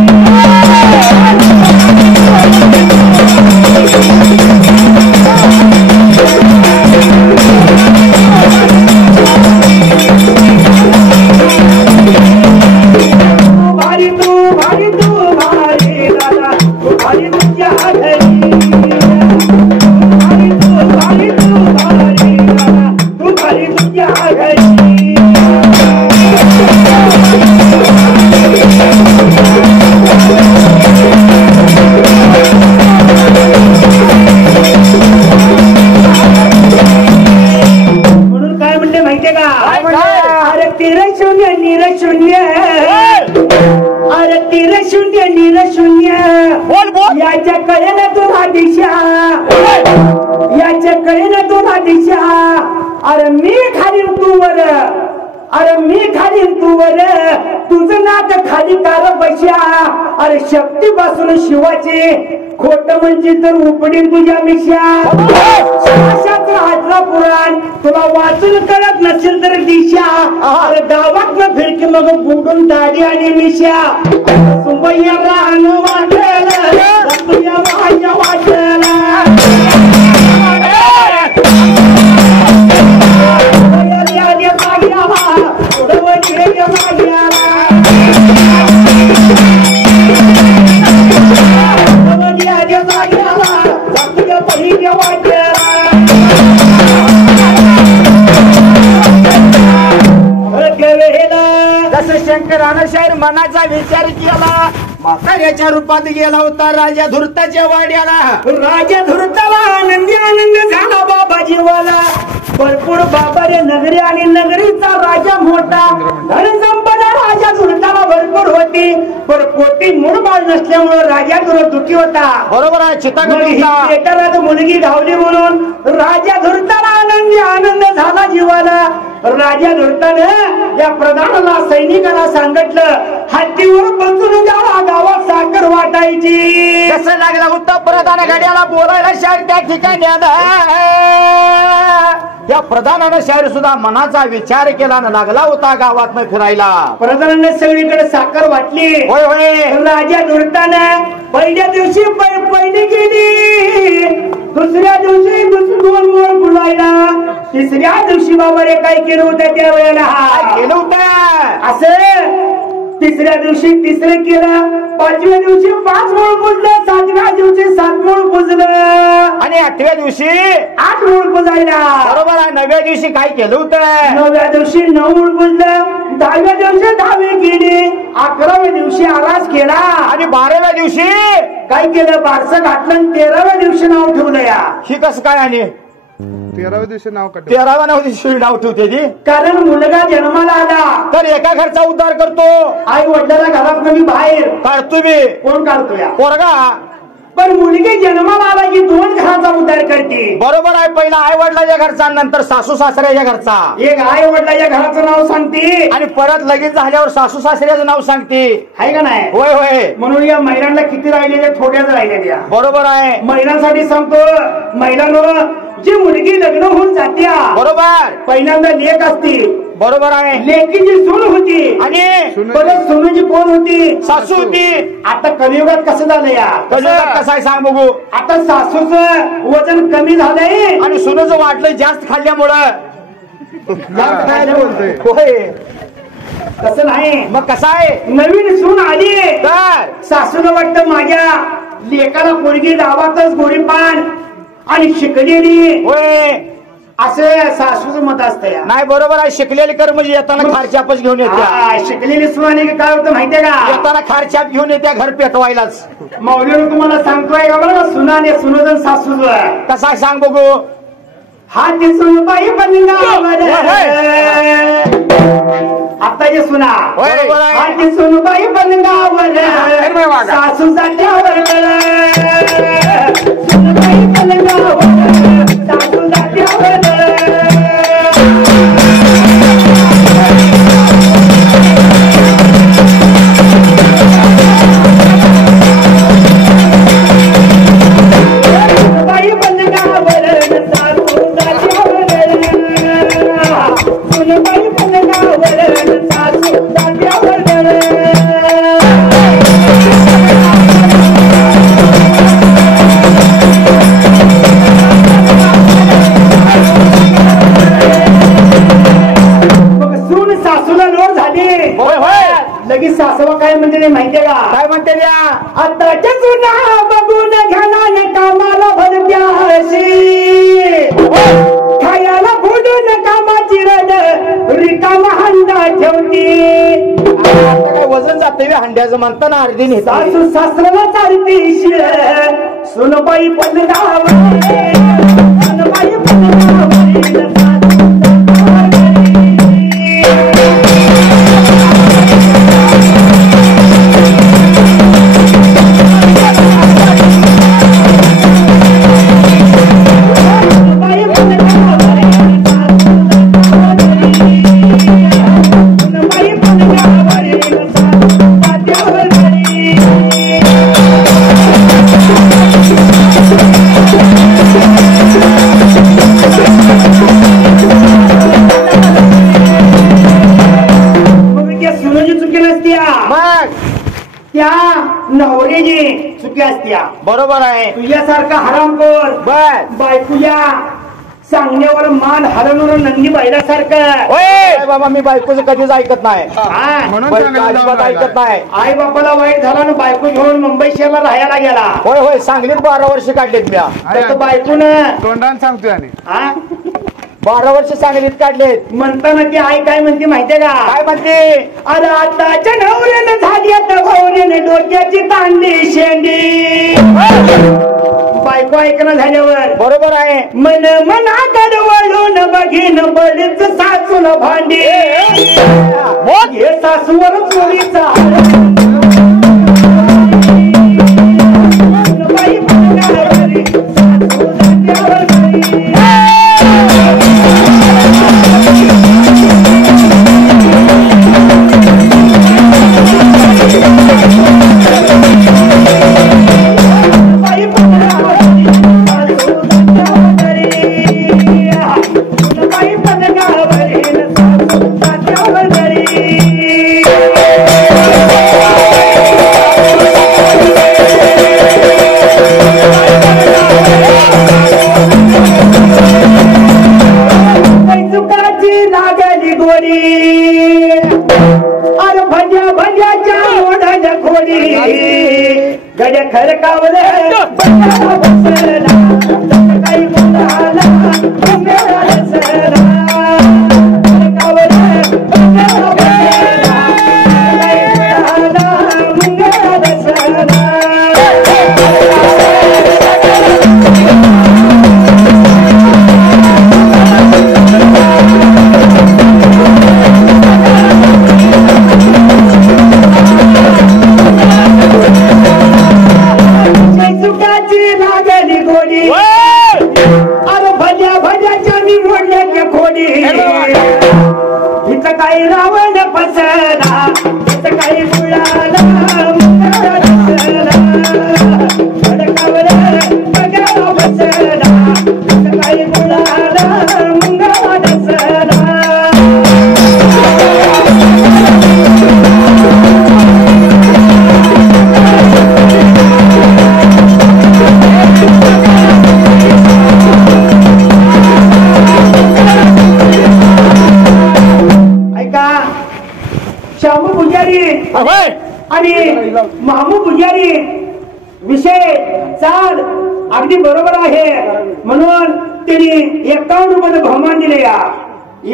भारी तू भारी तू भारी दादा तू भारी तुझ्या घरी, भारी तू भारी तू भारी दादा तू भारी तुझ्या घरी. म्हणून काय म्हणते माहितीये का? अरे तिर शून्य निर शून्य, अरे तिर शून्य निर शून्य, याच्या कळेला तुला दिशा, याच्या कळेला तुला दिशा. अरे मी खाली तू वर, अरे मी खाली तू वर, तुझं नाक खाली कार बशा. अरे शक्ती पासून शिवाची खोट म्हणजे तर उपडीन तुझ्या मिशा. शास्त्र हातला पुराण तुला वाचून कळत नसेल तर दिशा. अरे गावात न फिरकी मग बुडून दाढी आणि मिशा. सुंबैया रान वाटेला तुझ्या माझ्या वाटेला, शंकरानं शाहीर मनाचा विचार केला. म्हाताऱ्याच्या रूपात गेला होता राजा धुर्ताच्या वाड्याला. राजा धुर्ताला आनंदी आनंद झाला बाबा जीवाला. भरपूर बाबारे नगरी आणि नगरीचा राजा मोठा धनसंपदा राजा झुलताना भरपूर होती पण पोटी मूळ बाळ नसल्यामुळे राजा थोडा दुःखी होता. बरोबर आहे. चित्ता मुलगी धावली म्हणून राजा धुरताना आनंद झाला जीवाला. राजा धुरताना या प्रधानाला सैनिकाला सांगितलं हत्तीवर बसून जावा गावात साखर वाटायची. कसं लागला उत्तम प्रधान गाड्याला बोलायला शाहीर त्या ठिकाणी या प्रधानानं शाहीर सुद्धा मनाचा विचार केला न लागला होता गावात फिरायला. प्रधानाने सगळीकडे साखर वाटली. होय होय. राजा धुरताना पहिल्या दिवशी पहिली गेली दुसऱ्या दिवशी दोन मोळ बुलायला तिसऱ्या दिवशी बाबारे काय केलं होतं त्या वेळेला केलं होतं असं. तिसऱ्या दिवशी तिसरं केलं पाचव्या दिवशी 5 मूळ पुजलं 7व्या दिवशी 7 मूळ पुजलं आणि 8व्या दिवशी 8 मूळ पुजायला. बरोबर आहे. 9व्या दिवशी काय केलं होतं 9व्या दिवशी 9 मूळ पुजलं 10व्या दिवशी 10वी केली 11व्या दिवशी आरास केला आणि 12व्या दिवशी काय केलं बारसं घातलं आणि 13व्या दिवशी नाव ठेवलं. या ही कसं काय आणि 13व्या दिवशी नाव काढ 13व्या दिवशी नाव ठेवते ती कारण मुलगा जन्माला आला तर एका घरचा उद्धार करतो. आई वडिलाला घरात मी बाहेर काढतो मी. कोण काढतो या पोरगा. पण मुलगी जन्माला आला की 2 घराचा उद्धार करते. बरोबर आहे. पहिला आई वडिलाच्या घरचा नंतर सासू सासऱ्याच्या घरचा. एक आई वडिलाच्या घराचं नाव सांगते आणि परत लगेच झाल्यावर सासू सासऱ्याचं नाव सांगते. आहे का नाही. होय होय. म्हणून या महिलांना किती राहिलेल्या थोड्याच राहिलेल्या. बरोबर आहे. महिलांसाठी सांगतो महिलांना जी मुलगी लग्न होऊन जाते बरोबर पहिल्यांदा लेक असते. बरोबर आहे. लेकीची सून होती आणि परत सोनूची कोण होती सासू होती. आता कलियुगात कसं झालं या कसं आहे सांग बघू. आता सासूचं वजन कमी झालंय आणि सुनचं वाटलं जास्त खाल्ल्यामुळं. जास्त खायला बोलतोय. होय. तसं नाही. मग कसं आहे नवीन सून आली तर सासूला वाटतं माझ्या लेकाला पोरगी गावातच गोडीपान आणि शिकलेली होय. असं सासूचं मत असतं. नाही बरोबर आहे. शिकलेली कर म्हणजे येताना खारचापच घेऊन येत्या. शिकलेली सून आली की काय होतं माहितीये का येताना खारचाप घेऊन येत्या घर पेटवायलाच. मौलीनं तुम्हाला सांगतोय का बघा सुनाने सुनोदन सासूच कसा आहे सांग बघू. हाती सुनबाई बनगावर आता जे सुना बरोबर आहे. हाती सुनबाई बनगावर सासू जात्यावर सुनबाई बनगावर सासू जात्यावर लगेच सासवा काय म्हणते नाही माहितीये का काय म्हणते त्या आताच्या जुना बघून घ्याला कामाला भरत्याशी खायला फोडून कामाची रड रिकामा हंडा ठेवती. आता काय वजन जाते हंड्याचं म्हणताना अर्धी नेता सासू सासऱ्याला चालती सुनबाई पण सुनबाई पण नवऱ्याची चुकी असत्या. बरोबर आहे. तुझ्यासारखा हरामखोर बर बायकोच्या सांगण्यावर मान हलवून नंदी बैलासारखं. बाबा मी बायकोचं कधीच ऐकत नाही. म्हणून ऐकत नाही. आई बापाला वाईट झाला ना बायको घेऊन मुंबई शहराला राहायला गेला. होय होय. सांगलीत 12 वर्ष काढलेत मी. बायकोन तोंडाने सांगतोय आणि 12 वर्ष सांगलीत काढलेत. म्हणताना ती आई काय म्हणते माहितीये का काय म्हणते अरे आताच्या नवऱ्यानं झाली आता भावऱ्याने डोक्याची तांडी शेंडी. बायको ऐकणं झाल्यावर बरोबर आहे. मन मनाकडे वळून बघीन बळीच सासून भांडी हे सासूवर चोरीचा बाई पगारी, सासू जात्यावर घरी. गड्या खरकावले काही मुलाला मुंगेरा रसला खरकावले मुंगेरा रसला. काही रावण फसला हिचं काही मुळाला मुंगळा रसला खडकावर बघा बसला हिचं काही मुळाला मुंगळा रसला. शामू पुजारी आणि मामू पुजारी विषय चाल अगदी बरोबर आहे. म्हणून त्यांनी 51 रुपये बहुमान दिले. या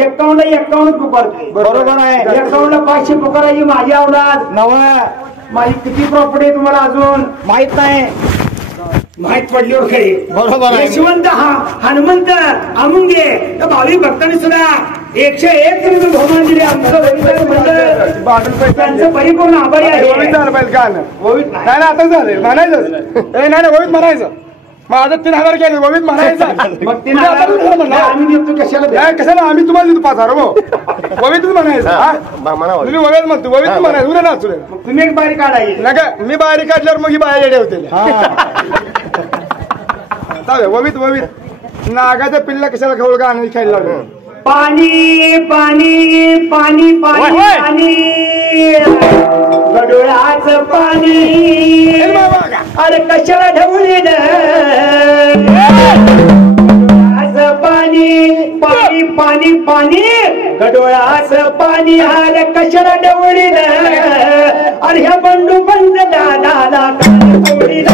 51 पुकारते. बरोबर आहे. 51 500 पुकाराची माझी अवलाद नव माझी किती प्रॉपर्टी आहे तुम्हाला अजून माहित नाही. माहित पडली खरी. बरोबर आहे. यशवंत हनुमंत अमुंगे या भाविक भक्तांनी सुद्धा 101 रुपये बहुमान दिले. आमचं वैद्य मंडळ त्यांचं परिपूर्ण आभारी आहे. ओवीत झालं पाहिजे गाणं. ओवीत नाही ना आता झालं म्हणायचं. नाही ओवीत म्हणायचं. माझं 3000 केले ओवीत म्हणायचं. मग 3000 आम्ही देतो कशाला द्या? कशाला आम्ही तुम्हाला देतो 5000 हो ओवीतच म्हणायचं. तुम्ही ओवीत म्हणतो ओवीत म्हणायचं उद्या नाचू दे. तुम्ही एक बारी काढायची नका मी बाहेर काढल्यावर मग ही बाहेर येडे होते. ओवीत नागाच्या पिल्ला कशाला खवळ गाणं खेळायला लागलं. पाणी पाणी पाणी पाणी पाणी गडोळाचं पाणी अरे कशाला ढवळीन गडोळाचं पाणी पाणी पाणी पाणी गडोळाचं पाणी अरे कशाला ढवळीन अरे ह्या बंडू बंद दादा कशाला ढवळीन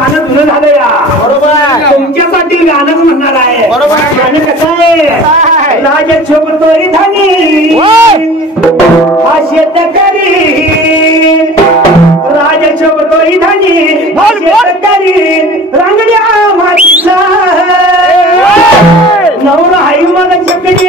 गाणं जुनं झालं या. बरोबर तुमच्यासाठी गाणंच म्हणणार आहे. बरोबर. गाणं कसं आहे? राजा शोभतोय धनी हा शेतकरी, राजा शोभतोय धनी हा शेतकरी, रांगड्या मातीचा नवरा हाई मला चकडी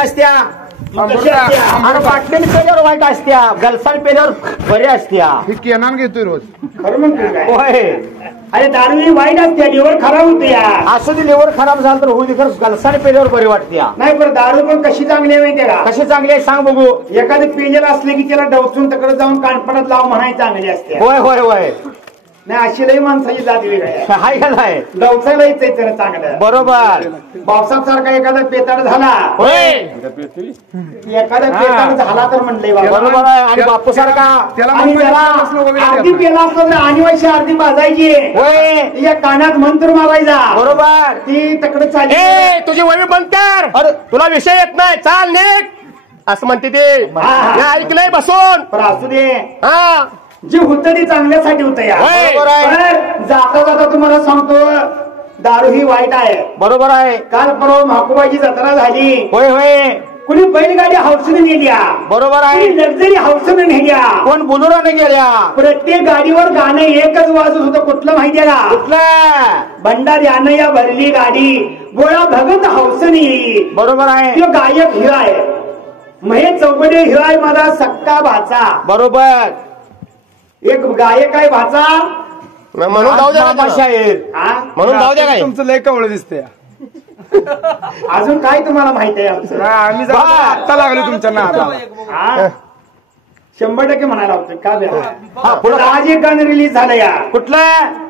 असत्या आणि बाटलेली पेल्यावर वाईट असत्या, गलसाल पेल्यावर बरे असत्या. केनान घेतोय रोज. खरं म्हणतो होय. अरे दारू वाईट असते, लिव्हर खराब होते. असं ते लिव्हर खराब झालं तर होऊ दे, खरं गलसाने पेल्यावर बरे वाटते. नाही पण दारू पण कशी चांगली आहे माहितीये का? कशी चांगली आहे सांग बघू. एखादी पेजेल असले की त्याला डवचून तिकडे जाऊन कानपणात लाव म्हणाय चांगली असते. होय होय होय. नाही अशी लई माणसाची जात वेगळी हाय का नाही? डवचायला येते त्याला चांगलं. बरोबर. बापसाप सारखा एखादा पेताड झाला, एखादा पेताड झाला तर म्हणलंय बरोबर आहे. आणि बापू सारखा आणि त्याला आरती केला असतो तर आणीवायची आरती वाजायची, होय या कानात मंत्र मारायचा. बरोबर. ती तिकडे चालली. तुझी वही बंद कर. अरे तुला विषय येत नाही, चाल नेक असं म्हणते ते. ऐकलंय बसून. पण असू दे, हा जे होतं ते चांगल्यासाठी होतं या. जाता जाता तुम्हाला सांगतो दारू ही वाईट आहे. बरोबर आहे. काल परवा म्हाकुबाईची जत्रा झाली. होय होय. कुणी बैलगाडी हौसने नेल्या. बरोबर आहे. लक्झरी हौसने नेल्या. कोण बुलुराने गेल्या. प्रत्येक गाडीवर गाणं एकच वाजत होतं. कुठलं माहितीये का? कुठलं? भंडाऱ्यानं या भरली गाडी गोळा भगत हौसनी. बरोबर आहे. तो गायक हिरो आहे, महेश चौगडे हिरो आहे माझा सक्का भाचा. बरोबर. एक गायक आहे भाचा म्हणून जाऊ द्या शाहीर. म्हणून जाऊ द्या. काय तुमचं लय कवळ दिसतंय. अजून काय तुम्हाला माहिती आहे आमचं? आम्ही आता लागलो तुमच्या नादाला. 100% म्हणायला होतं का बे? आज एक गाणं रिलीज झालं या. कुठलं?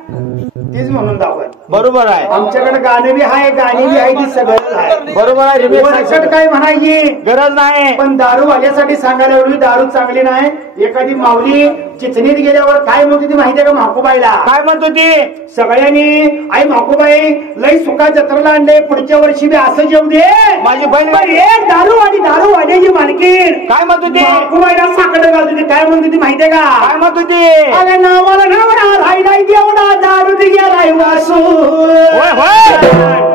तेच म्हणून दाखव. बरोबर आहे. आमच्याकडे गाणं बी आहे, गाणी बी आहे, ती सगळं आहे. बरोबर आहे. वरचढ काय म्हणायची गरज नाही. पण दारू वाल्यासाठी सांगायला एवढी दारू चांगली नाही. एखादी माऊली चिचणीत गेल्यावर काय म्हणतो ती माहितीये का? म्हाकुबाईला काय म्हणतो ती? सगळ्यांनी आई म्हाकुबाई लई सुखा जत्रेला आणले, पुढच्या वर्षी बी असं जेव दे माझी बहीण. एक दारूवाल्याची मालकीण काय म्हणतो ती? म्हाकुबाईला साकडं घालतो ती. काय म्हणतो ती माहितीये का? काय म्हणतो ती? अरे नावाला नवरा राहिलाय देवडा दारू गेलाय वासू.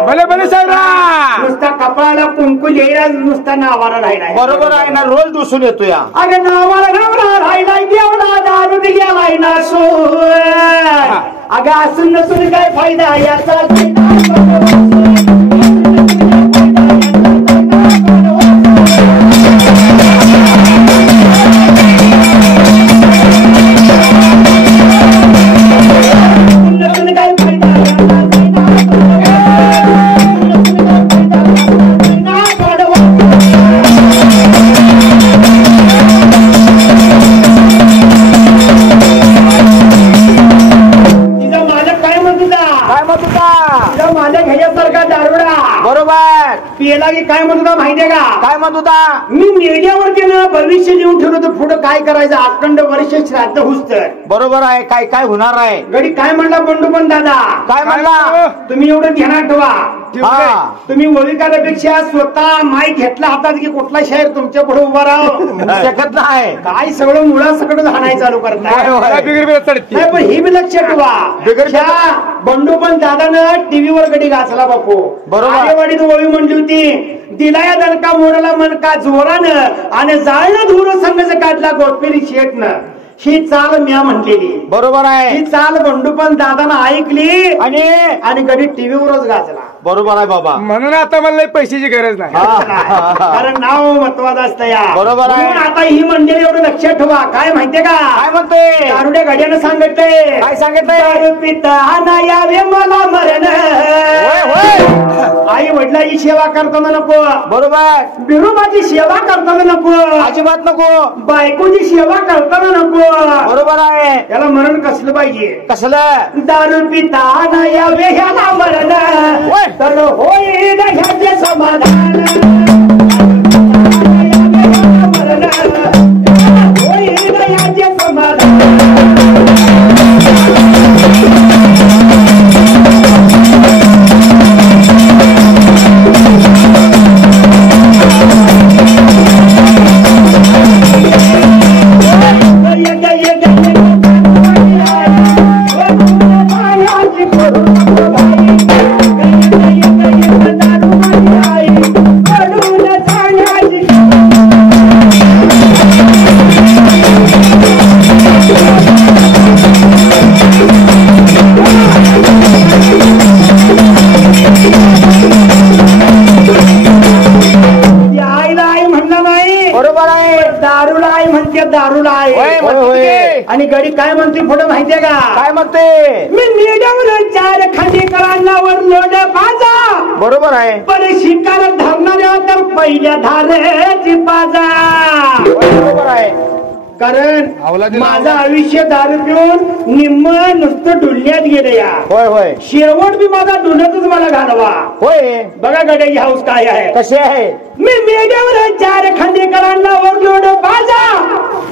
भले भले साहेब. नुसता कपाळाला कुंकू येईल, नुसता नावाला राहिलाय. बरोबर आहे ना. रोज दिसून येतो या. अरे नावाला नवरा राहिलाय देवडा दारू गेलाय नासू. अगं असून नसून काय फायदा याचा? पेला की काय म्हणतो का माहितीये का? काय म्हणत होता? मी मेल्यावरती ना भविष्य लिहून ठेवलं तर पुढे काय करायचं अखंड वर्ष श्राद्ध हुस्तर. बरोबर आहे. काय काय होणार आहे? गडी काय म्हणला बंडू पण दादा? काय म्हणला? तुम्ही एवढं ध्यानात ठेवा. तुम्ही ओळीकारापेक्षा स्वतः माईक घेतला हातात की कुठला शहर तुमच्या पुढे उभा राहू शकत नाही. काय सगळं मुळा सगळं हाणाय चालू करताय. नाही पण ही बी लक्ष ठेवा. बंडू पण दादानं टीव्हीवर गडी घासला बापू. बरोबर. वाडीत ओळी म्हणली होती, दिलाया दणका मोडला मनका जोरानं आणि जाळणं धूर संघच काढला गोटपेरी शेटनं. ही चाल म्या म्हटलेली. बरोबर आहे. ही चाल बंडू पण दादानं ऐकली आणि कधी टीव्हीवरच गाजला. बरोबर आहे बाबा. म्हणून आता मला पैशाची गरज नाही. कारण नाव महत्वाचं असतं या. बरोबर आहे. म्हणून आता ही मंडळी एवढं लक्षात ठेवा. काय माहितीये का? काय म्हणतोय? दारुड्या गाड्यानं सांगतंय. काय सांगतंय? दारू पिता यावे मला मरण. आई वडिलांची सेवा करताना नको. बरोबर. बिरुबाची सेवा करताना नको. अजिबात नको. बायकोची सेवा करताना नको. बरोबर आहे. याला मरण कसलं पाहिजे? कसलं? दारू पिता यावे ह्याला मरण तर होईल ह्याचे समाधान. होईल ह्याचे समाधान. आणि गडी काय म्हणते पुढे माहितीये का? काय म्हणते? मी मीडियावर 4 खांडेकरांवर लोड बाजा. बरोबर आहे. पण शिकार धरणाऱ्या तर पहिल्या धारेची बाजा. बरोबर आहे. कारण माझं आयुष्य दारू पिऊन निम्म नुसतं डुलण्यात गेलं या. होय होय. शेवट बी माझा डुलतच मला घालवा. होय. बघा गड्याची हाऊस काय आहे. कशी आहे? मी मीडियावर 4 खांडेकरांना ओरलोड बाजा.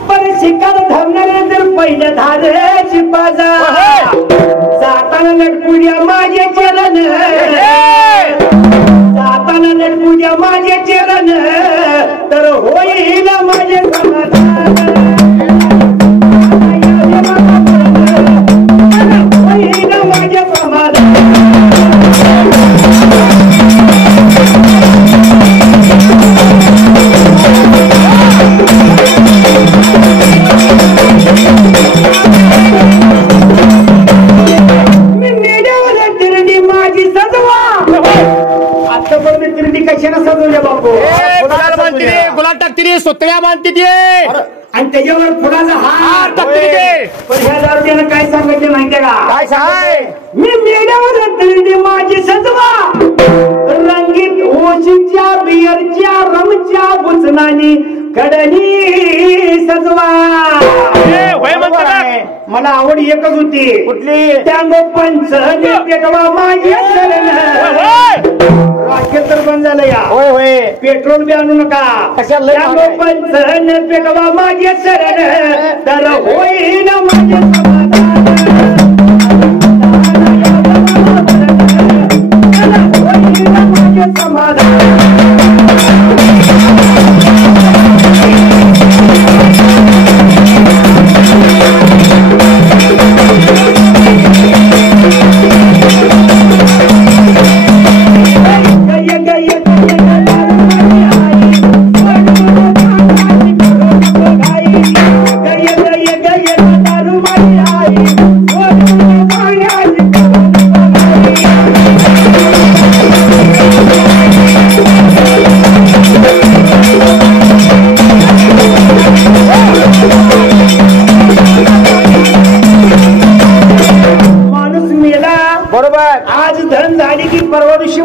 पण शिकार धरणारे तर पहिल्या धारेची बाजा. जाताना लटपुड्या माझे चरण. जाताना लटपुड्या माझे चरण तर होईल माझे समाधान. होईल माझे समाधान. गुलाब टाकते सुतळ्या बांधते आणि त्याच्यावर फुलाचा हार टाकते. पण ह्या दारुड्यानं काय सांगितलं माहितीये का? काय सांगाय? मी मेल्यावर माझी सजवा रंगीत ओशीच्या बियरच्या रमच्या बुचनानी कडणी सजवा. मला आवड एकच होती. कुठली? त्यामुळे पंच पेटवा माझी शरण. राखेल तर बंद झालं या. होय होय. पेट्रोल बी आणू नका. कशाला? त्यामुळे पंच पेटवा माझी शरण तर होईल माझे समाधान. होईल माझे समाधान.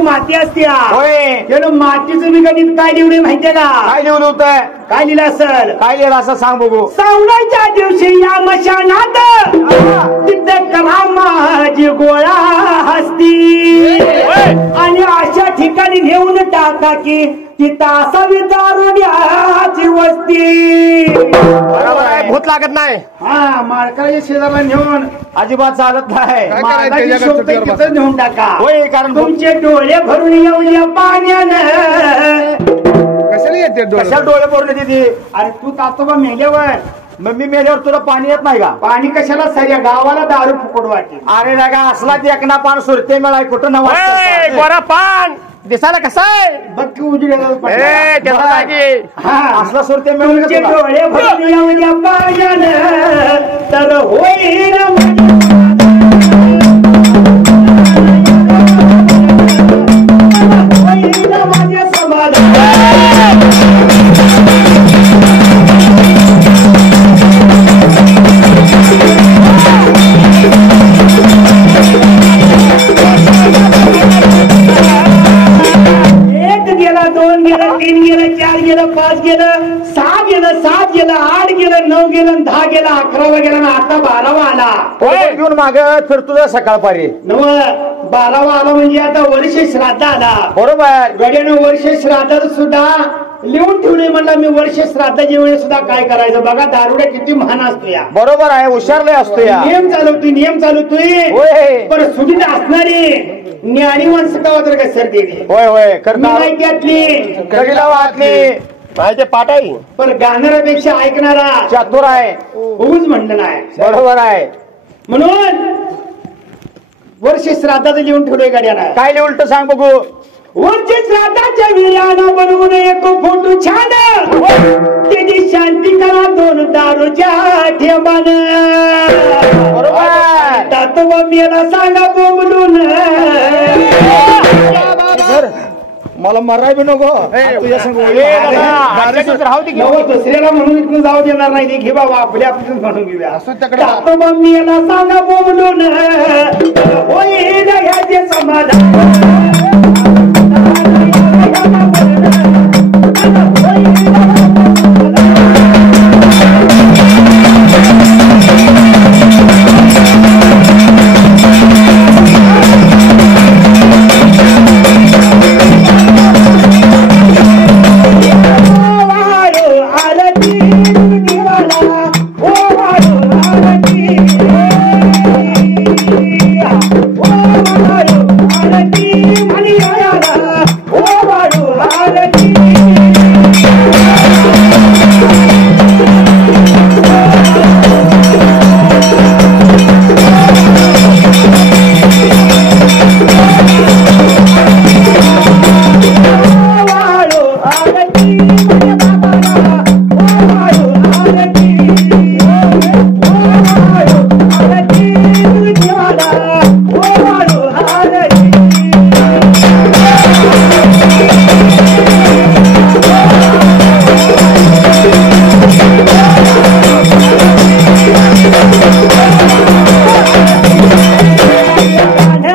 माती असते. त्यानं मातीचं बी गणित काय लिहिलंय माहितीये का? काय लिहिलं होतं? काय लिहिलं असेल? काय लिहिलं असं सांग बघू. सावणाच्या दिवशी या मशानात तिथे करा माझी गोळा हस्ती. आणि अशा ठिकाणी नेऊन टाका की तिथं असावी दारुड्याची वस्ती. बरोबर आहे. भूत लागत नाही. हा माळकाच्या शेजारला नेऊन अजिबात चालत नाही. माळकाची शोभत तिथं नेऊन टाका. होय. कारण तुमचे डोळे भरून येऊया पाण्यानं. कशाला येते कशा डोळे भरून येते? अरे तू तातोबा मेल्यावर मग मी मेल्यावर तुला पाणी येत नाही का? पाणी कशाला साऱ्या गावाला दारू फुकट वाटते. अरे नका असला ते एकना पान सुरते मिळाय कुठं नवा गोरा पान दिसायला कसा आहे बक्की उजड्याला ए त्याचा जागी असला सुर ते मिळून डोळे भरून येऊ द्या पाण्यानं तर होईल माझ्या समाधान गेला 2 गेलं 3 गेलं 4 गेलं 5 गेलं 6 गेलं 7 गेलं 8 गेलं 9 गेलं 10 गेलं 11 गेलं ना आता 12वा आला घेऊन माग फिरतो सकाळपारी नव 12वा आला म्हणजे आता वर्ष श्राद्ध आला बरोबर गड्यानं वर्ष श्राद्धात सुद्धा लिहून ठेवले म्हणला मी वर्ष श्राद्धाच्या वेळेस सुद्धा काय करायचं बघा दारुड्या किती महान असतो या बरोबर आहे हुशारले असतो या नियम चालवतोय पण सुधीत असणारी न्याणी माणसं का तर काय सर दिली होय त्यातली कधीला वाटली माहिती पाठ आहे पण गाणाऱ्यापेक्षा ऐकणारा चातुर आहे होऊच म्हणलं नाही बरोबर आहे म्हणून वर्ष श्राद्धाचं लिहून ठेवलंय गाड्याला काय उलट सांग बघू वर्ष श्राद्धाच्या वेळानं बनवून एक फोटो छान त्याची शांती करा 2 दारूच्या ठेमान तत्व मेला सांगा बोंबलून मला मराय बी नको दुसऱ्याला म्हणून इथून जाऊ देणार नाही घे बाबा आपल्या आपल्याच म्हणून घेऊया तत्व मेला सांगा बोंबलून होईल ह्याचे समाधान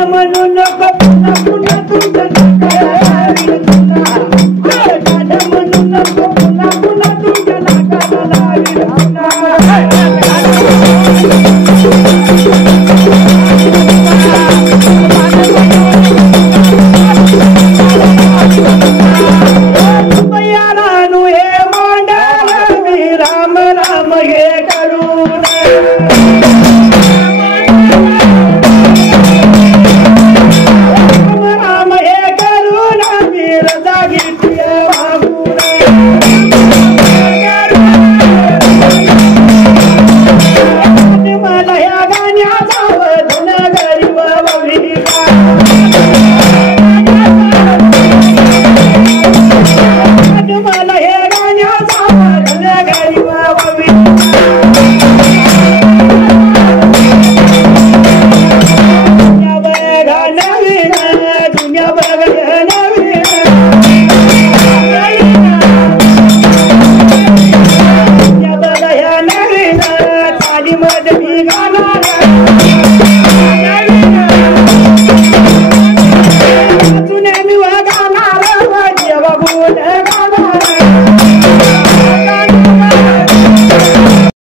म्हणून